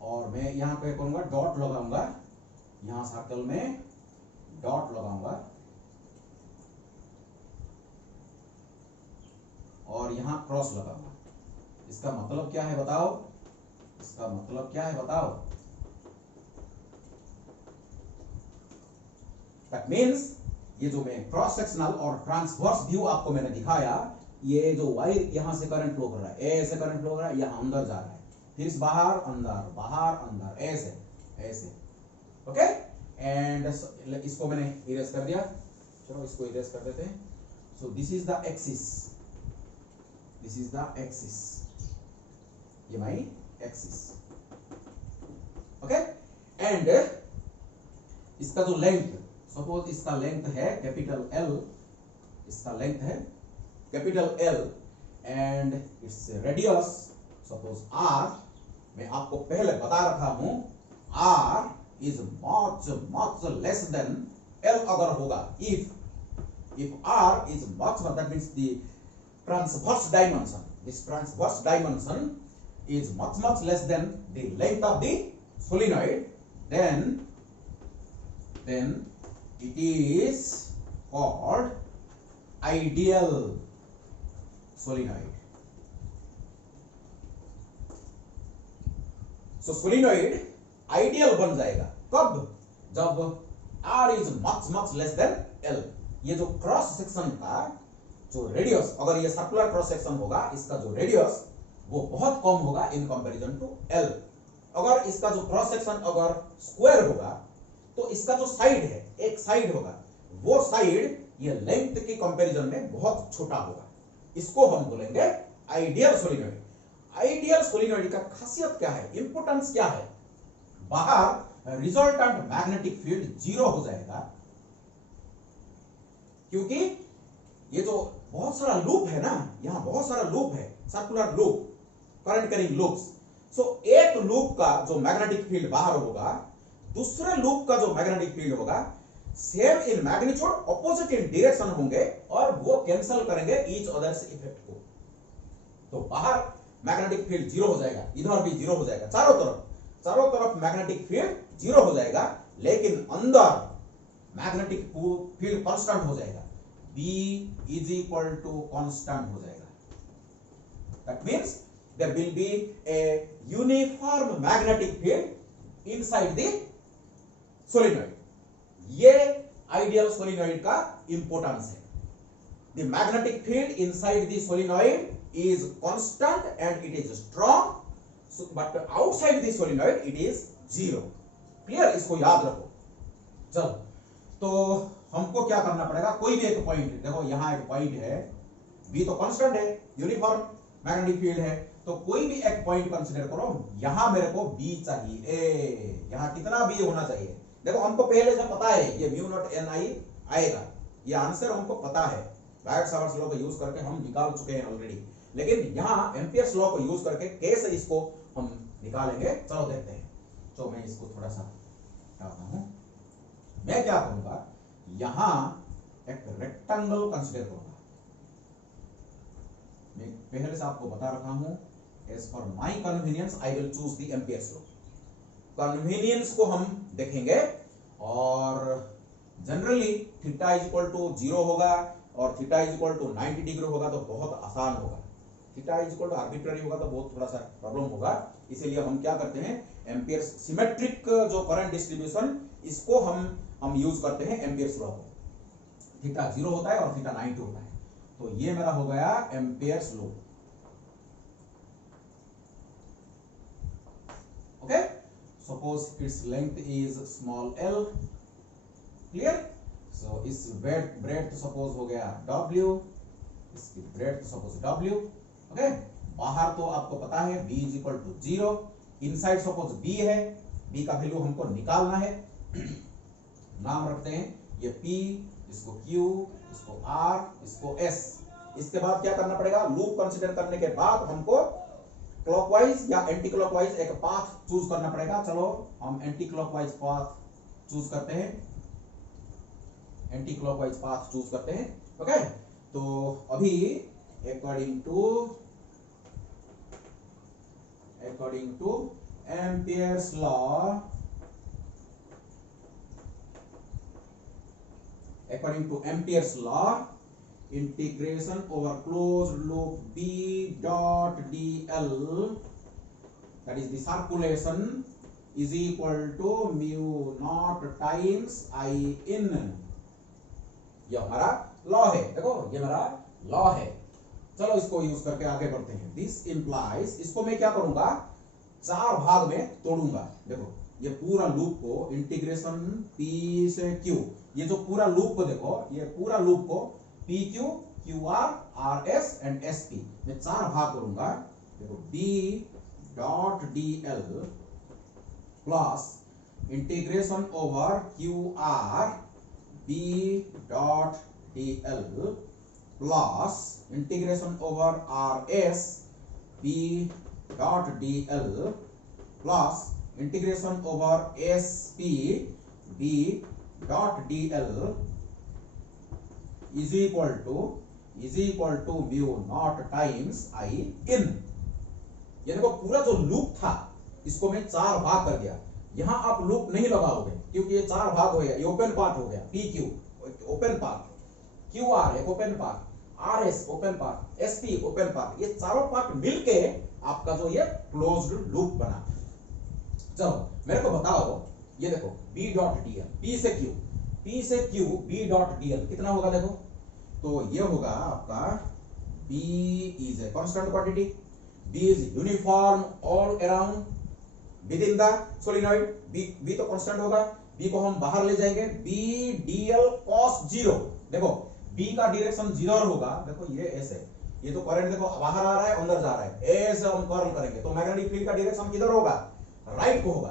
और मैं यहां पे करूंगा डॉट लगाऊंगा, यहां सर्कल में डॉट लगाऊंगा और यहां क्रॉस लगाऊंगा। इसका मतलब क्या है बताओ, इसका मतलब क्या है बताओ? दैट मीन्स ये जो मैं क्रॉस सेक्शनल और ट्रांसवर्स व्यू आपको मैंने दिखाया, ये जो वायर यहां से करंट फ्लो कर रहा है, ऐसे करंट फ्लो कर रहा है, यहां अंदर जा रहा है, फिर बाहर अंदर ऐसे ऐसे, ओके। एंड इसको मैंने इरेज कर दिया, चलो इसको इरेज कर देते हैं। So this is the axis, this is the axis, ये माई एक्सिस, ओके। एंड इसका जो लेंथ, सपोज इसका लेंथ है कैपिटल एल, इसका लेंथ है capital L and its radius suppose R. मैं आपको पहले बता रखा हूं R is much much less than L अगर होगा, if R is much, that means the transverse dimension, this transverse dimension is much less than the length of the solenoid, then it is called ideal solenoid. So solenoid ideal बन जाएगा कब? जब R is much less than L। ये जो cross section का जो radius, अगर ये सर्कुलर क्रॉस सेक्शन होगा, इसका जो रेडियस वो बहुत कम होगा इन कंपैरिजन टू एल। अगर इसका जो क्रॉस सेक्शन अगर स्क्वायर होगा तो इसका जो साइड है, एक साइड होगा, वो साइड ये लेंथ के कंपैरिजन में बहुत छोटा होगा। इसको हम बोलेंगे आइडियल सोलिनॉइड। आइडियल सोलिनॉइड का खासियत क्या है, इंपोर्टेंस क्या है? बाहर रिजल्टेंट मैग्नेटिक फील्ड जीरो हो जाएगा, क्योंकि ये जो बहुत सारा लूप है ना, यहां बहुत सारा लूप है, circular loop, current carrying loops. So एक लूप का जो मैग्नेटिक फील्ड बाहर होगा, दूसरे लूप का जो मैग्नेटिक फील्ड होगा same in magnitude opposite in direction होंगे और वो कैंसिल करेंगे ईच अदर्स इफेक्ट को। तो बाहर मैग्नेटिक फील्ड जीरो हो जाएगा, इधर भी जीरो हो जाएगा, चारों तरफ मैग्नेटिक फील्ड जीरो हो जाएगा, लेकिन अंदर मैग्नेटिक फील्ड कांस्टेंट हो जाएगा, B is equal to constant हो जाएगा। That means there will be a uniform magnetic field inside the solenoid. ये आइडियल सोलेनॉइड का इंपॉर्टेंस है। The magnetic field inside the solenoid is constant and it is strong, so but outside the solenoid it is zero. Clear? इसको याद रखो। चलो, तो हमको क्या करना पड़ेगा, कोई भी एक पॉइंट, देखो यहाँ एक पॉइंट है, B तो कांस्टेंट है, यूनिफॉर्म मैग्नेटिक फील्ड है, तो कोई भी एक पॉइंट कंसीडर करो। यहाँ मेरे को B चाहिए, यहाँ कितना B होना चाहिए? देखो हमको पहले से पता है ये म्यू नॉट Ni आएगा, ये आंसर हमको पता है, राइट-सावर्स लॉ का यूज करके हम निकाल चुके हैं ऑलरेडी। लेकिन यहाँ एम्पियर्स लॉ को यूज करके कैसे इसको हम निकालेंगे, चलो देखते हैं। तो मैं इसको थोड़ा सा हटाता हूं। मैं क्या करूंगा, यहां एक रेक्टेंगल कंसीडर करूंगा। मैं पहले से आपको बता रखा हूं, as for my convenience I will choose the Ampere's law. Convenience को हम देखेंगे और generally theta is equal to 0 होगा और theta is equal to 90 degree होगा तो बहुत आसान होगा। Theta is equal to arbitrary होगा तो बहुत थोड़ा सा प्रॉब्लम होगा। इसीलिए हम क्या करते हैं, एम्पियर्स सिमेट्रिक जो करंट डिस्ट्रीब्यूशन, इसको हम यूज करते हैं एम्पियर्स लॉ को। थीटा 0 होता है और थीटा 90 होता है, तो ये मेरा हो गया Ampere's law. Okay, suppose its length is small l, clear. So इस ब्रेड्थ सपोज हो गया W, इसकी ब्रेड्थ सपोज W। ओके, बाहर तो आपको पता है B is equal to 0, inside suppose B है, B का वैल्यू हमको निकालना है। नाम रखते हैं ये P, इसको Q, इसको R, इसको S। इसके बाद क्या करना पड़ेगा, लूप कंसीडर करने के बाद हमको क्लॉकवाइज या एंटी क्लॉकवाइज एक पाथ चूज करना पड़ेगा। चलो हम एंटी क्लॉकवाइज पाथ चूज करते हैं, एंटी क्लॉकवाइज पाथ चूज करते हैं। ओके, तो अभी according to Ampere's law, integration over closed loop B dot dl, that is the circulation, is equal to mu naught times I in। ये हमारा law है, देखो ये मेरा लॉ है। चलो इसको यूज करके आगे बढ़ते हैं। दिस इंप्लाइज, इसको मैं क्या करूंगा, 4 भाग में तोड़ूंगा। देखो ये पूरा लूप को इंटीग्रेशन P से Q, ये जो पूरा लूप को देखो, ये पूरा लूप को PQ, QR, RS and SP मैं 4 भाग करूंगा। देखो B dot DL plus integration over QR B dot DL plus integration over RS B dot DL plus integration over SP B dot DL is equal to mu naught times I in। ये देखो पूरा जो loop था इसको मैं 4 भाग कर दिया। यहां आप लूप नहीं लगाओगे क्योंकि ये 4 भाग हो गया, ये ओपन पार्ट हो गया। PQ ओपन पार्ट, QR एक open part, RS open part, SP open part, ये चारों पार्ट मिलके आपका जो ये क्लोज्ड लूप बना। चलो मेरे को बताओ, ये देखो B डॉट DL, P से Q B डॉट DL कितना होगा देखो, तो ये होगा आपका B is a constant quantity, B is uniform all around within the solenoid, B तो constant होगा, B को हम बाहर ले जाएंगे, B DL cos 0। देखो B का डायरेक्शन 0 होगा, देखो ये ऐसे, ये तो करंट देखो बाहर आ रहा है अंदर जा रहा है, ऐसे हम कर्ल करेंगे तो मैग्नेटिक फील्ड का डायरेक्शन किधर होगा, राइट को होगा।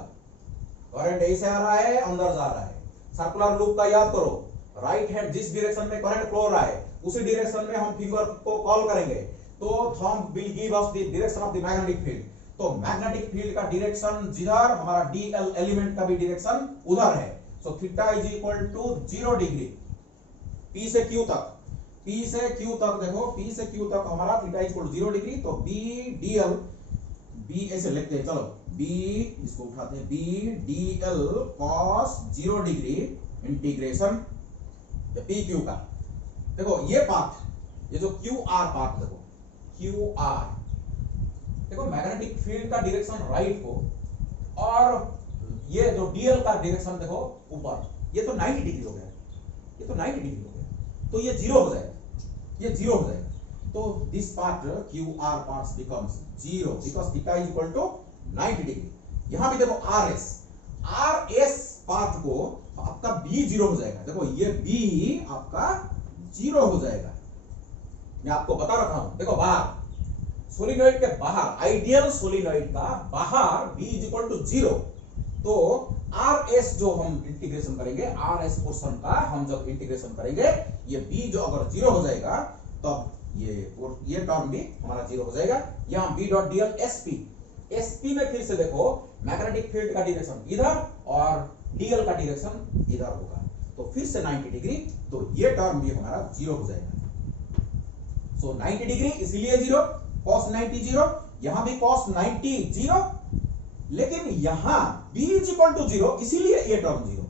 करंट ऐसे आ रहा है अंदर जा रहा है, सर्कुलर लूप का याद करो, राइट हैंड जिस डायरेक्शन में करंट फ्लो रहा है उसी डायरेक्शन में हम फिंगर को कॉल करेंगे तो thumb will give us the direction of the magnetic field. तो मैग्नेटिक फील्ड का डायरेक्शन जिधर, हमारा डीएल एलिमेंट का भी डायरेक्शन उधर है। So theta is equal to 0 degree P से क्यू तक। P से Q तक देखो, P से Q तक हमारा theta is equal to 0 degree. तो B DL, B ऐसे लिखते हैं, चलो B इसको उठाते हैं, B DL cos 0 degree integration PQ का। देखो ये पार्ट, ये जो QR पार्ट देखो, QR देखो मैग्नेटिक फील्ड का डायरेक्शन राइट को, और ये जो DL का डायरेक्शन देखो ऊपर, ये तो 90 डिग्री हो गया, ये तो 90 डिग्री हो गया, तो ये 0 हो जाएगा, ये 0 हो जाएगा। तो this part QR part becomes 0 because theta is equal to 90 degree. यहां भी देखो RS पार्ट को आपका B 0 हो जाएगा। देखो ये B आपका 0 हो जाएगा। मैं आपको बता रखा हूं, देखो बाहर सोलिनॉइड के बाहर, आइडियल सोलिनॉइड का बाहर B इज इक्वल टू 0। तो RS जो हम इंटीग्रेशन करेंगे, RS पोर्शन का हम जब इंटीग्रेशन करेंगे, ये B जो अगर 0 हो जाएगा तब ये टर्म भी हमारा 0 हो जाएगा। यहां B डॉट DL SP में फिर से देखो मैग्नेटिक फील्ड का डायरेक्शन इधर और DL का डायरेक्शन इधर होगा, तो फिर से 90 डिग्री, तो ये टर्म भी हमारा 0 हो जाएगा। सो 90 डिग्री इसलिए 0, cos 90 0, यहां भी cos 90 0, लेकिन यहां B इज इक्वल टू 0 इसीलिए ये टर्म 0।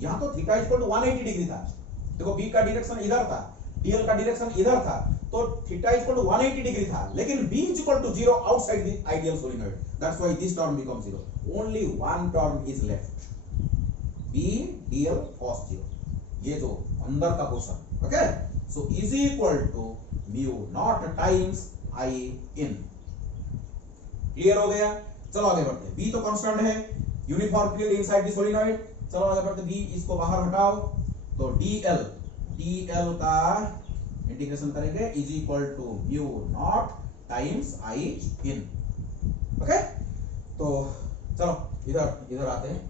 यहां तो theta is equal to 180 degree था, देखो B का डायरेक्शन इधर था, DL का डायरेक्शन इधर था, तो theta is equal to 180 degree था, लेकिन B is equal to 0 outside the ideal solenoid, that's why this term becomes 0। Only one term is left, B DL cos 0, ये जो अंदर का portion. Okay, so is equal to mu naught times I in. Clear हो गया? चलो आगे बढ़ते हैं। B तो कांस्टेंट है, uniform field inside the solenoid. चलो आगे बढ़ते हैं, B इसको बाहर हटाओ, तो DL का इंटीग्रेशन करेंगे is equal to mu naught times I in. Okay, तो चलो इधर आते हैं।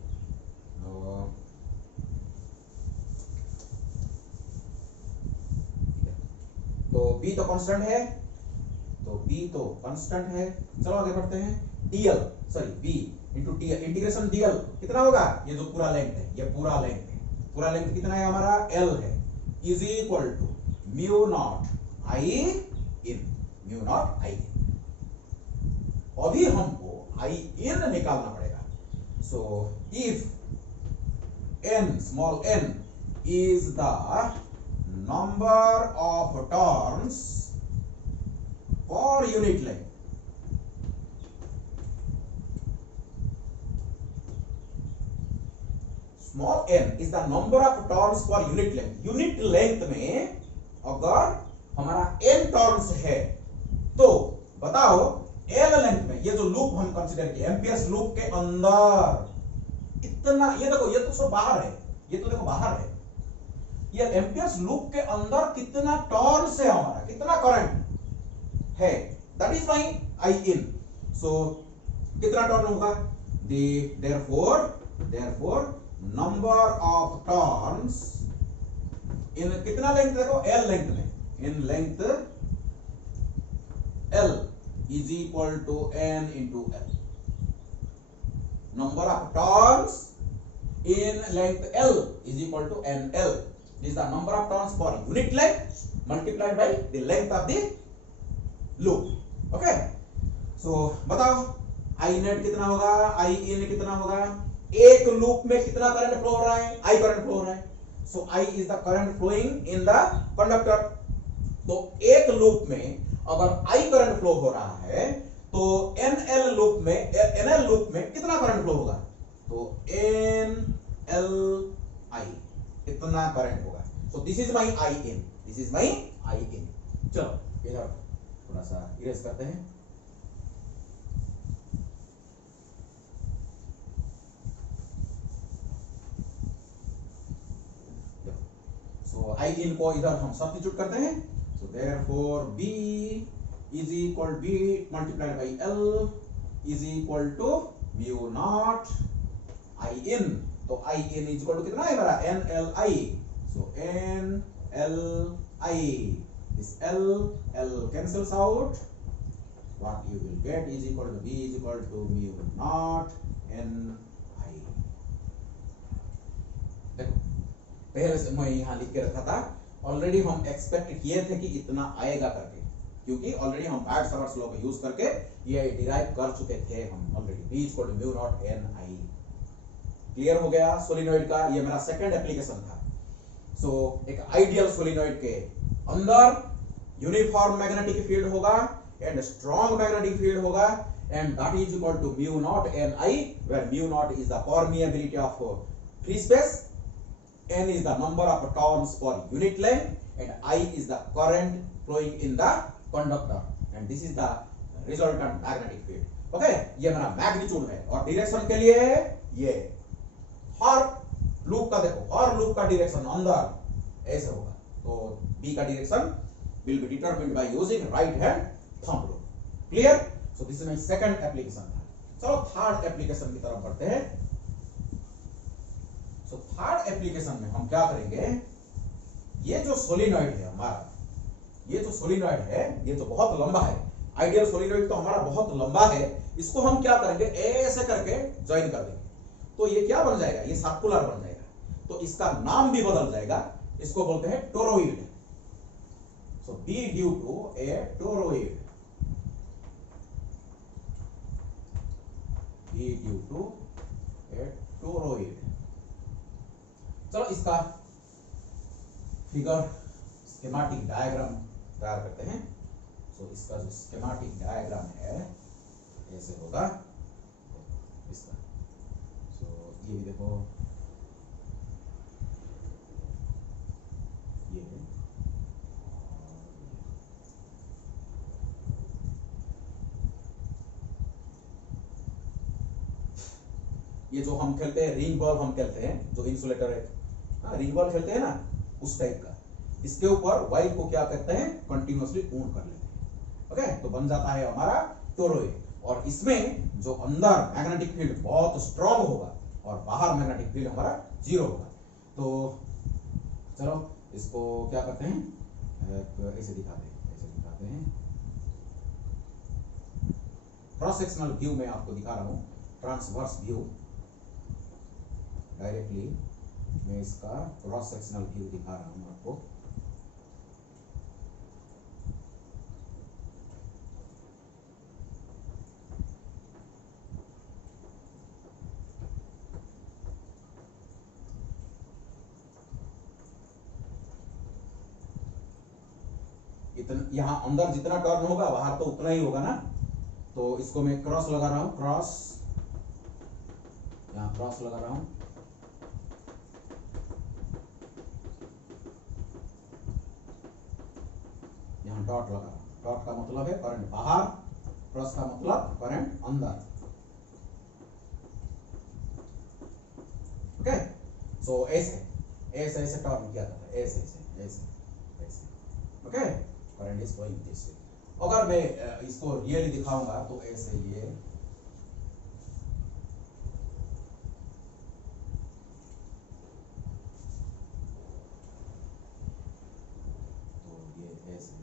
तो B तो कांस्टेंट है, चलो आगे बढ़ते हैं। B into DL, integration DL कितना होगा? ये जो पूरा लेंथ है, ये पूरा लेंथ कितना है हमारा? L है, is equal to mu naught I in. अभी हमको I इन निकालना पड़ेगा। So if n, small n is the number of turns for unit length, small n is the number of turns for unit length। Unit length में अगर हमारा n turns है तो बताओ L लेंथ में, ये जो लूप हम कंसीडर किए एम्पियर्स लूप के अंदर इतना, ये देखो ये तो सब बाहर है, ये तो देखो बाहर है, ये एम्पियर्स लूप के अंदर कितना टर्न्स है हमारा, कितना करंट है, दैट इज माय I इन। सो कितना टर्न होगा? therefore number of turns in कितना लेंथ देखो L लेंथ में, in length L is equal to n into L। number of turns in length L is equal to NL। this is the number of turns for unit length multiplied by the length of the loop। okay, so बताओ I net कितना होगा, I in कितना होगा? एक loop में कितना current flow हो रहा है? I करंट फ्लो हो रहा है, so I is the current flowing in the conductor। तो एक लूप में अगर I करंट फ्लो हो रहा है तो NL लूप में कितना करंट फ्लो होगा? तो NLI इतना करंट होगा। so this is my I in। चलो इधर थोड़ा सा इरेज करते हैं। so I in को इधर हम सब्स्टिट्यूट करते हैं। so therefore B is equal B multiplied by L is equal to mu naught I in। तो I in is equal to कितना है हमारा? NLI। so NLI, this L cancels out, what you will get is equal to B is equal to mu naught n I। देखो पहले से मैं यहाँ लिख के रखा था, ऑलरेडी हम एक्सपेक्ट किए थे कि इतना आएगा करके, क्योंकि ऑलरेडी हम पायथागोरस लॉ का यूज करके ये डिराइव कर चुके थे हम already. B equal to mu naught n I। Clear हो गया सोलिनॉइड का, ये मेरा सेकंड एप्लीकेशन था। सो एक आइडियल सोलिनॉइड के अंदर यूनिफॉर्म मैग्नेटिक फील्ड होगा एंड स्ट्रॉन्ग मैग्नेटिक फील्ड होगा, and that is equal to mu naught n I, where mu naught is the permeability of free space, n is the number of turns per unit length, and I is the current flowing in the conductor, and this is the resultant magnetic field। Okay, ये मेरा magnitude है। और direction के लिए ये हर loop का, देखो हर loop का डायरेक्शन अंदर ऐसे होगा, तो B का direction will be determined by using right hand thumb rule। Clear? So this is my second application था। चलो थर्ड एप्लीकेशन की तरफ बढ़ते हैं। सो थर्ड एप्लीकेशन में हम क्या करेंगे, ये जो सोलिनॉइड है हमारा, ये जो सोलिनॉइड है ये तो बहुत लंबा है, आइडियल सोलिनॉइड तो हमारा बहुत लंबा है, इसको हम क्या करेंगे ऐसे करके ज्वाइन कर देंगे, तो ये क्या बन जाएगा, ये सर्कुलर बन जाएगा, तो इसका नाम भी बदल जाएगा, इसको बोलते हैं toroid. So B due to a toroid, B due to a toroid. चलो इसका फिगर स्कीमेटिक डायग्राम तैयार करते हैं। सो इसका जो स्कीमेटिक डायग्राम है ऐसे होगा इसका। सो ये भी देखो, ये ये जो हम खेलते हैं रिंग बॉल, हम खेलते हैं जो इंसुलेटर है, रिंग बॉल खेलते हैं ना, उस टाइप का। इसके ऊपर वाइर को क्या करते हैं, कंटिन्यूअसली ऊन कर लेते हैं। ओके, तो बन जाता है हमारा टोरोइड। और इसमें जो अंदर मैग्नेटिक फील्ड बहुत स्ट्रॉन्ग होगा और बाहर मैग्नेटिक फील्ड हमारा जीरो होगा। तो चलो इसको क्या करते हैं, ऐसे दिखाते हैं। क्रॉस सेक्शनल व्यू में आपको दिखा रहा हूँ, ट्रांसवर्स व्यू, डायरेक्टली मैं इसका क्रॉस सेक्शनल व्यू दिखा रहा हूं आपको। इतना यहां अंदर जितना टर्न होगा बाहर तो उतना ही होगा ना, तो इसको मैं क्रॉस लगा रहा हूं, क्रॉस, यहां क्रॉस लगा रहा हूं, यहाँ डॉट लगा, डॉट का मतलब है करंट बाहर, क्रॉस का मतलब करंट अंदर। ओके, सो ऐसे ऐसे ऐसे टर्न किया जाता है, ऐसे ऐसे ऐसे ऐसे। Okay, current is flowing this way. अगर मैं इसको रियली दिखाऊंगा तो ऐसे ये, तो ये ऐसे,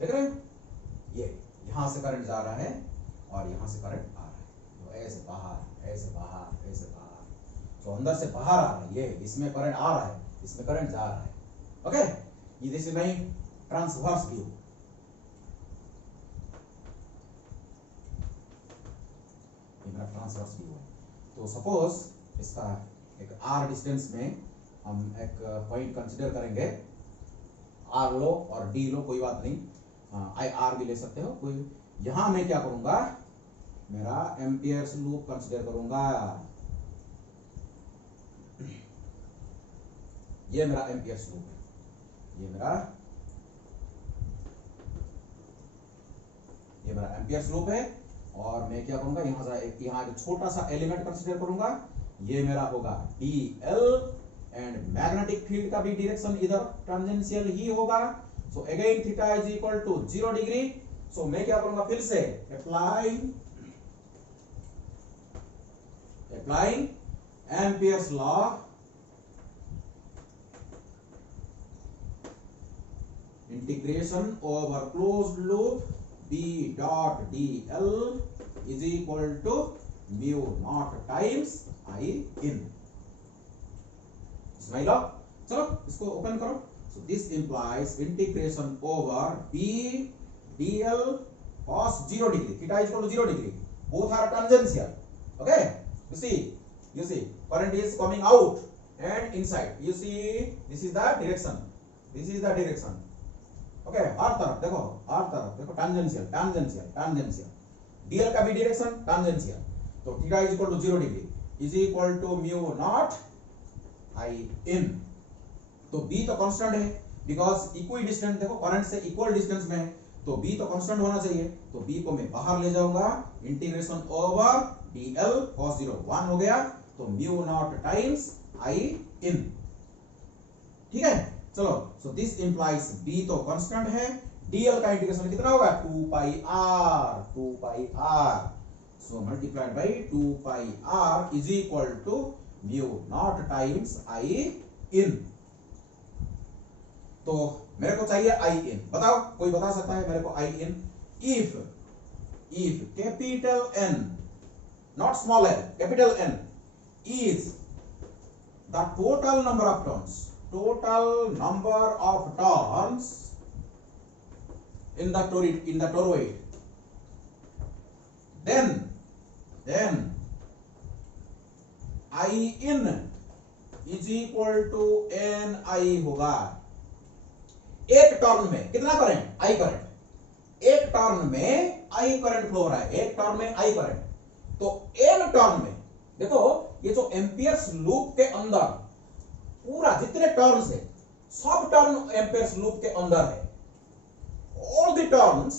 देख रहे हैं, ये यहां से करंट जा रहा है और यहां से करंट आ रहा है, तो ऐसे बाहर ऐसे बाहर ऐसे बाहर, तो अंदर से बाहर आ रहा है, ये इसमें करंट आ रहा है, इसमें करंट जा रहा है। ओके, ये this is my transverse view. ये मेरा ट्रांसवर्स व्यू है। तो सपोज इसका एक r डिस्टेंस में हम एक पॉइंट कंसीडर करेंगे, r लो और d लो, कोई बात नहीं, आई आर भी ले सकते हो कोई, यहां मैं क्या करूंगा, मेरा एम्पियर्स लूप कंसीडर करूंगा। ये मेरा एम्पियर्स लूप है, ये मेरा एम्पियर्स लूप है। और मैं क्या करूंगा, यहां एक छोटा सा एलिमेंट कंसीडर करूंगा, ये मेरा होगा dl, एंड मैग्नेटिक फील्ड का भी डायरेक्शन इधर टेंजेंशियल ही होगा। So again theta is equal to 0 degree. So मैं क्या करूंगा, फिर से applying Ampere's law, integration over closed loop B dot dl is equal to mu naught times I in. Ismail law, चलो इसको ओपन करो। So this implies integration over B dl cos 0 degree, theta is equal to 0 degree. Both are tangential. Okay, you see current is coming out and inside. You see this is the direction. Okay, हर तरफ देखो tangential DL का भी direction tangential. तो theta is equal to 0 degree is equal to mu naught I in. तो B तो constant है because equidistance, देखो करंट से इक्वल डिस्टेंस में है, तो बी तो कांस्टेंट होना चाहिए। तो बी को मैं बाहर ले जाऊंगा, इंटीग्रेशन ओवर डीएल cos 0 1 हो गया, तो mu naught times I in. ठीक है, चलो। सो दिस इंप्लाइज b तो कांस्टेंट है, dl का इंटीग्रेशन कितना होगा, 2 पाई r। सो multiplied by 2 pi r is equal to mu naught times i in. तो मेरे को चाहिए i इन, बताओ कोई बता सकता है मेरे को i in? If capital N, not small n, capital N is the total number of turns in the toroid, then I in is equal to Ni होगा। एक टर्न में कितना करंट, I करंट, एक टर्न में I current flow हो रहा है, एक टर्न में I करंट। तो n टर्न में देखो, ये जो एम्पियर्स लूप के अंदर पूरा जितने टर्न्स है, सब टर्न एम्पियर्स लूप के अंदर है। All the turns,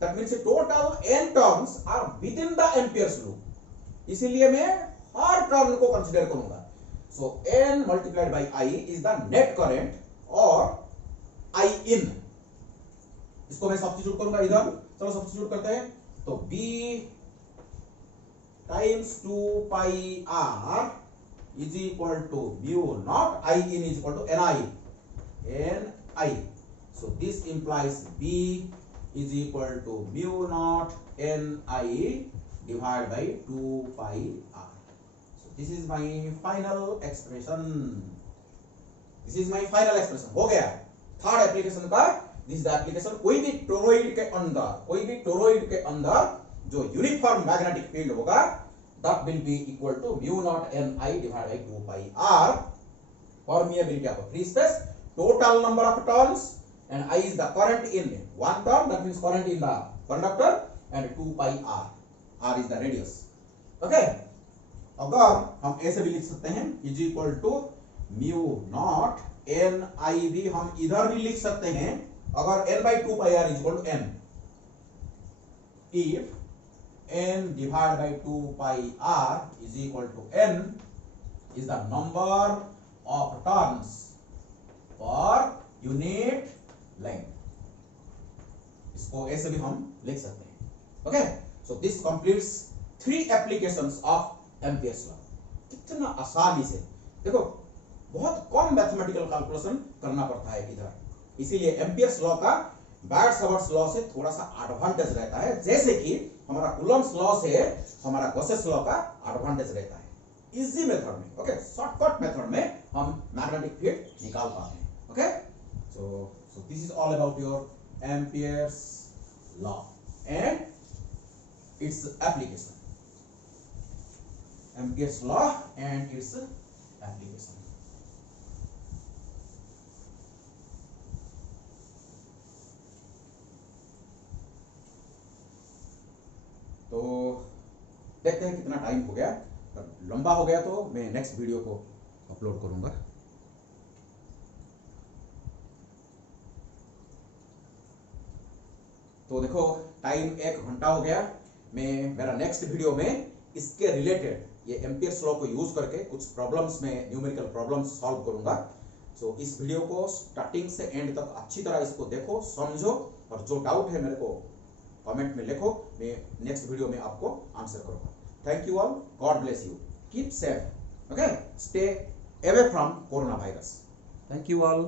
that means total n turns are within the amperes loop। इसीलिए मैं हर टर्न को कंसीडर करूंगा। So n multiplied by I is the net current और I in, इसको मैं सब्स्टिट्यूट करूंगा इधर। चलो सब्स्टिट्यूट करते हैं। तो B times 2 pi R is equal to mu naught I in is equal to Ni. So this implies B is equal to mu naught Ni divided by 2 pi R. So this is my final expression. हो गया third application का। This the application, कोई भी toroid के अंदर जो uniform magnetic field होगा, that will be equal to mu naught Ni divided by 2 pi R. Permeability of free space, total number of turns, and I is the current in one turn, that means current in the conductor, and 2 pi R. R is the radius. Okay, अगर हम ऐसे भी लिख सकते हैं is equal to mu naught Ni भी हम इधर भी लिख सकते हैं, अगर n by 2 pi R is equal to n, if n divided by 2 pi R is equal to n is the number of turns per unit length। इसको ऐसे भी हम लिख सकते हैं। Okay, so this completes 3 applications of Ampere's law. कितना आसानी से, देखो बहुत कम मैथमेटिकल कैलकुलेशन करना पड़ता है इधर, इसीलिए एम्पियर्स लॉ का बैड-सवर्ट्स लॉ से थोड़ा सा एडवांटेज रहता है, जैसे कि हमारा कूलम्ब्स लॉ से हमारा गॉसेस लॉ का एडवांटेज रहता है। इजी मेथड में, ओके, शॉर्टकट मेथड में हम मैग्नेटिक फील्ड निकाल पाते हैं। Okay, so this is all about your Ampere's law and its application. Ampere's law and its application. देखते हैं कितना टाइम हो गया, लंबा हो गया तो मैं नेक्स्ट वीडियो को अपलोड करूंगा। तो देखो टाइम 1 घंटा हो गया। मैं मेरा नेक्स्ट वीडियो में इसके रिलेटेड ये एम्पियर्स लॉ को यूज करके कुछ प्रॉब्लम्स में न्यूमेरिकल प्रॉब्लम्स सॉल्व करूंगा। सो इस वीडियो को स्टार्टिंग से एंड तक अच्छी तरह इसको देखो, समझो, और जो डाउट है मेरे को कमेंट में लिखो, मैं नेक्स्ट वीडियो में आपको आंसर करूंगा। Thank you all, God bless you, keep safe, okay, stay away from corona virus. Thank you all.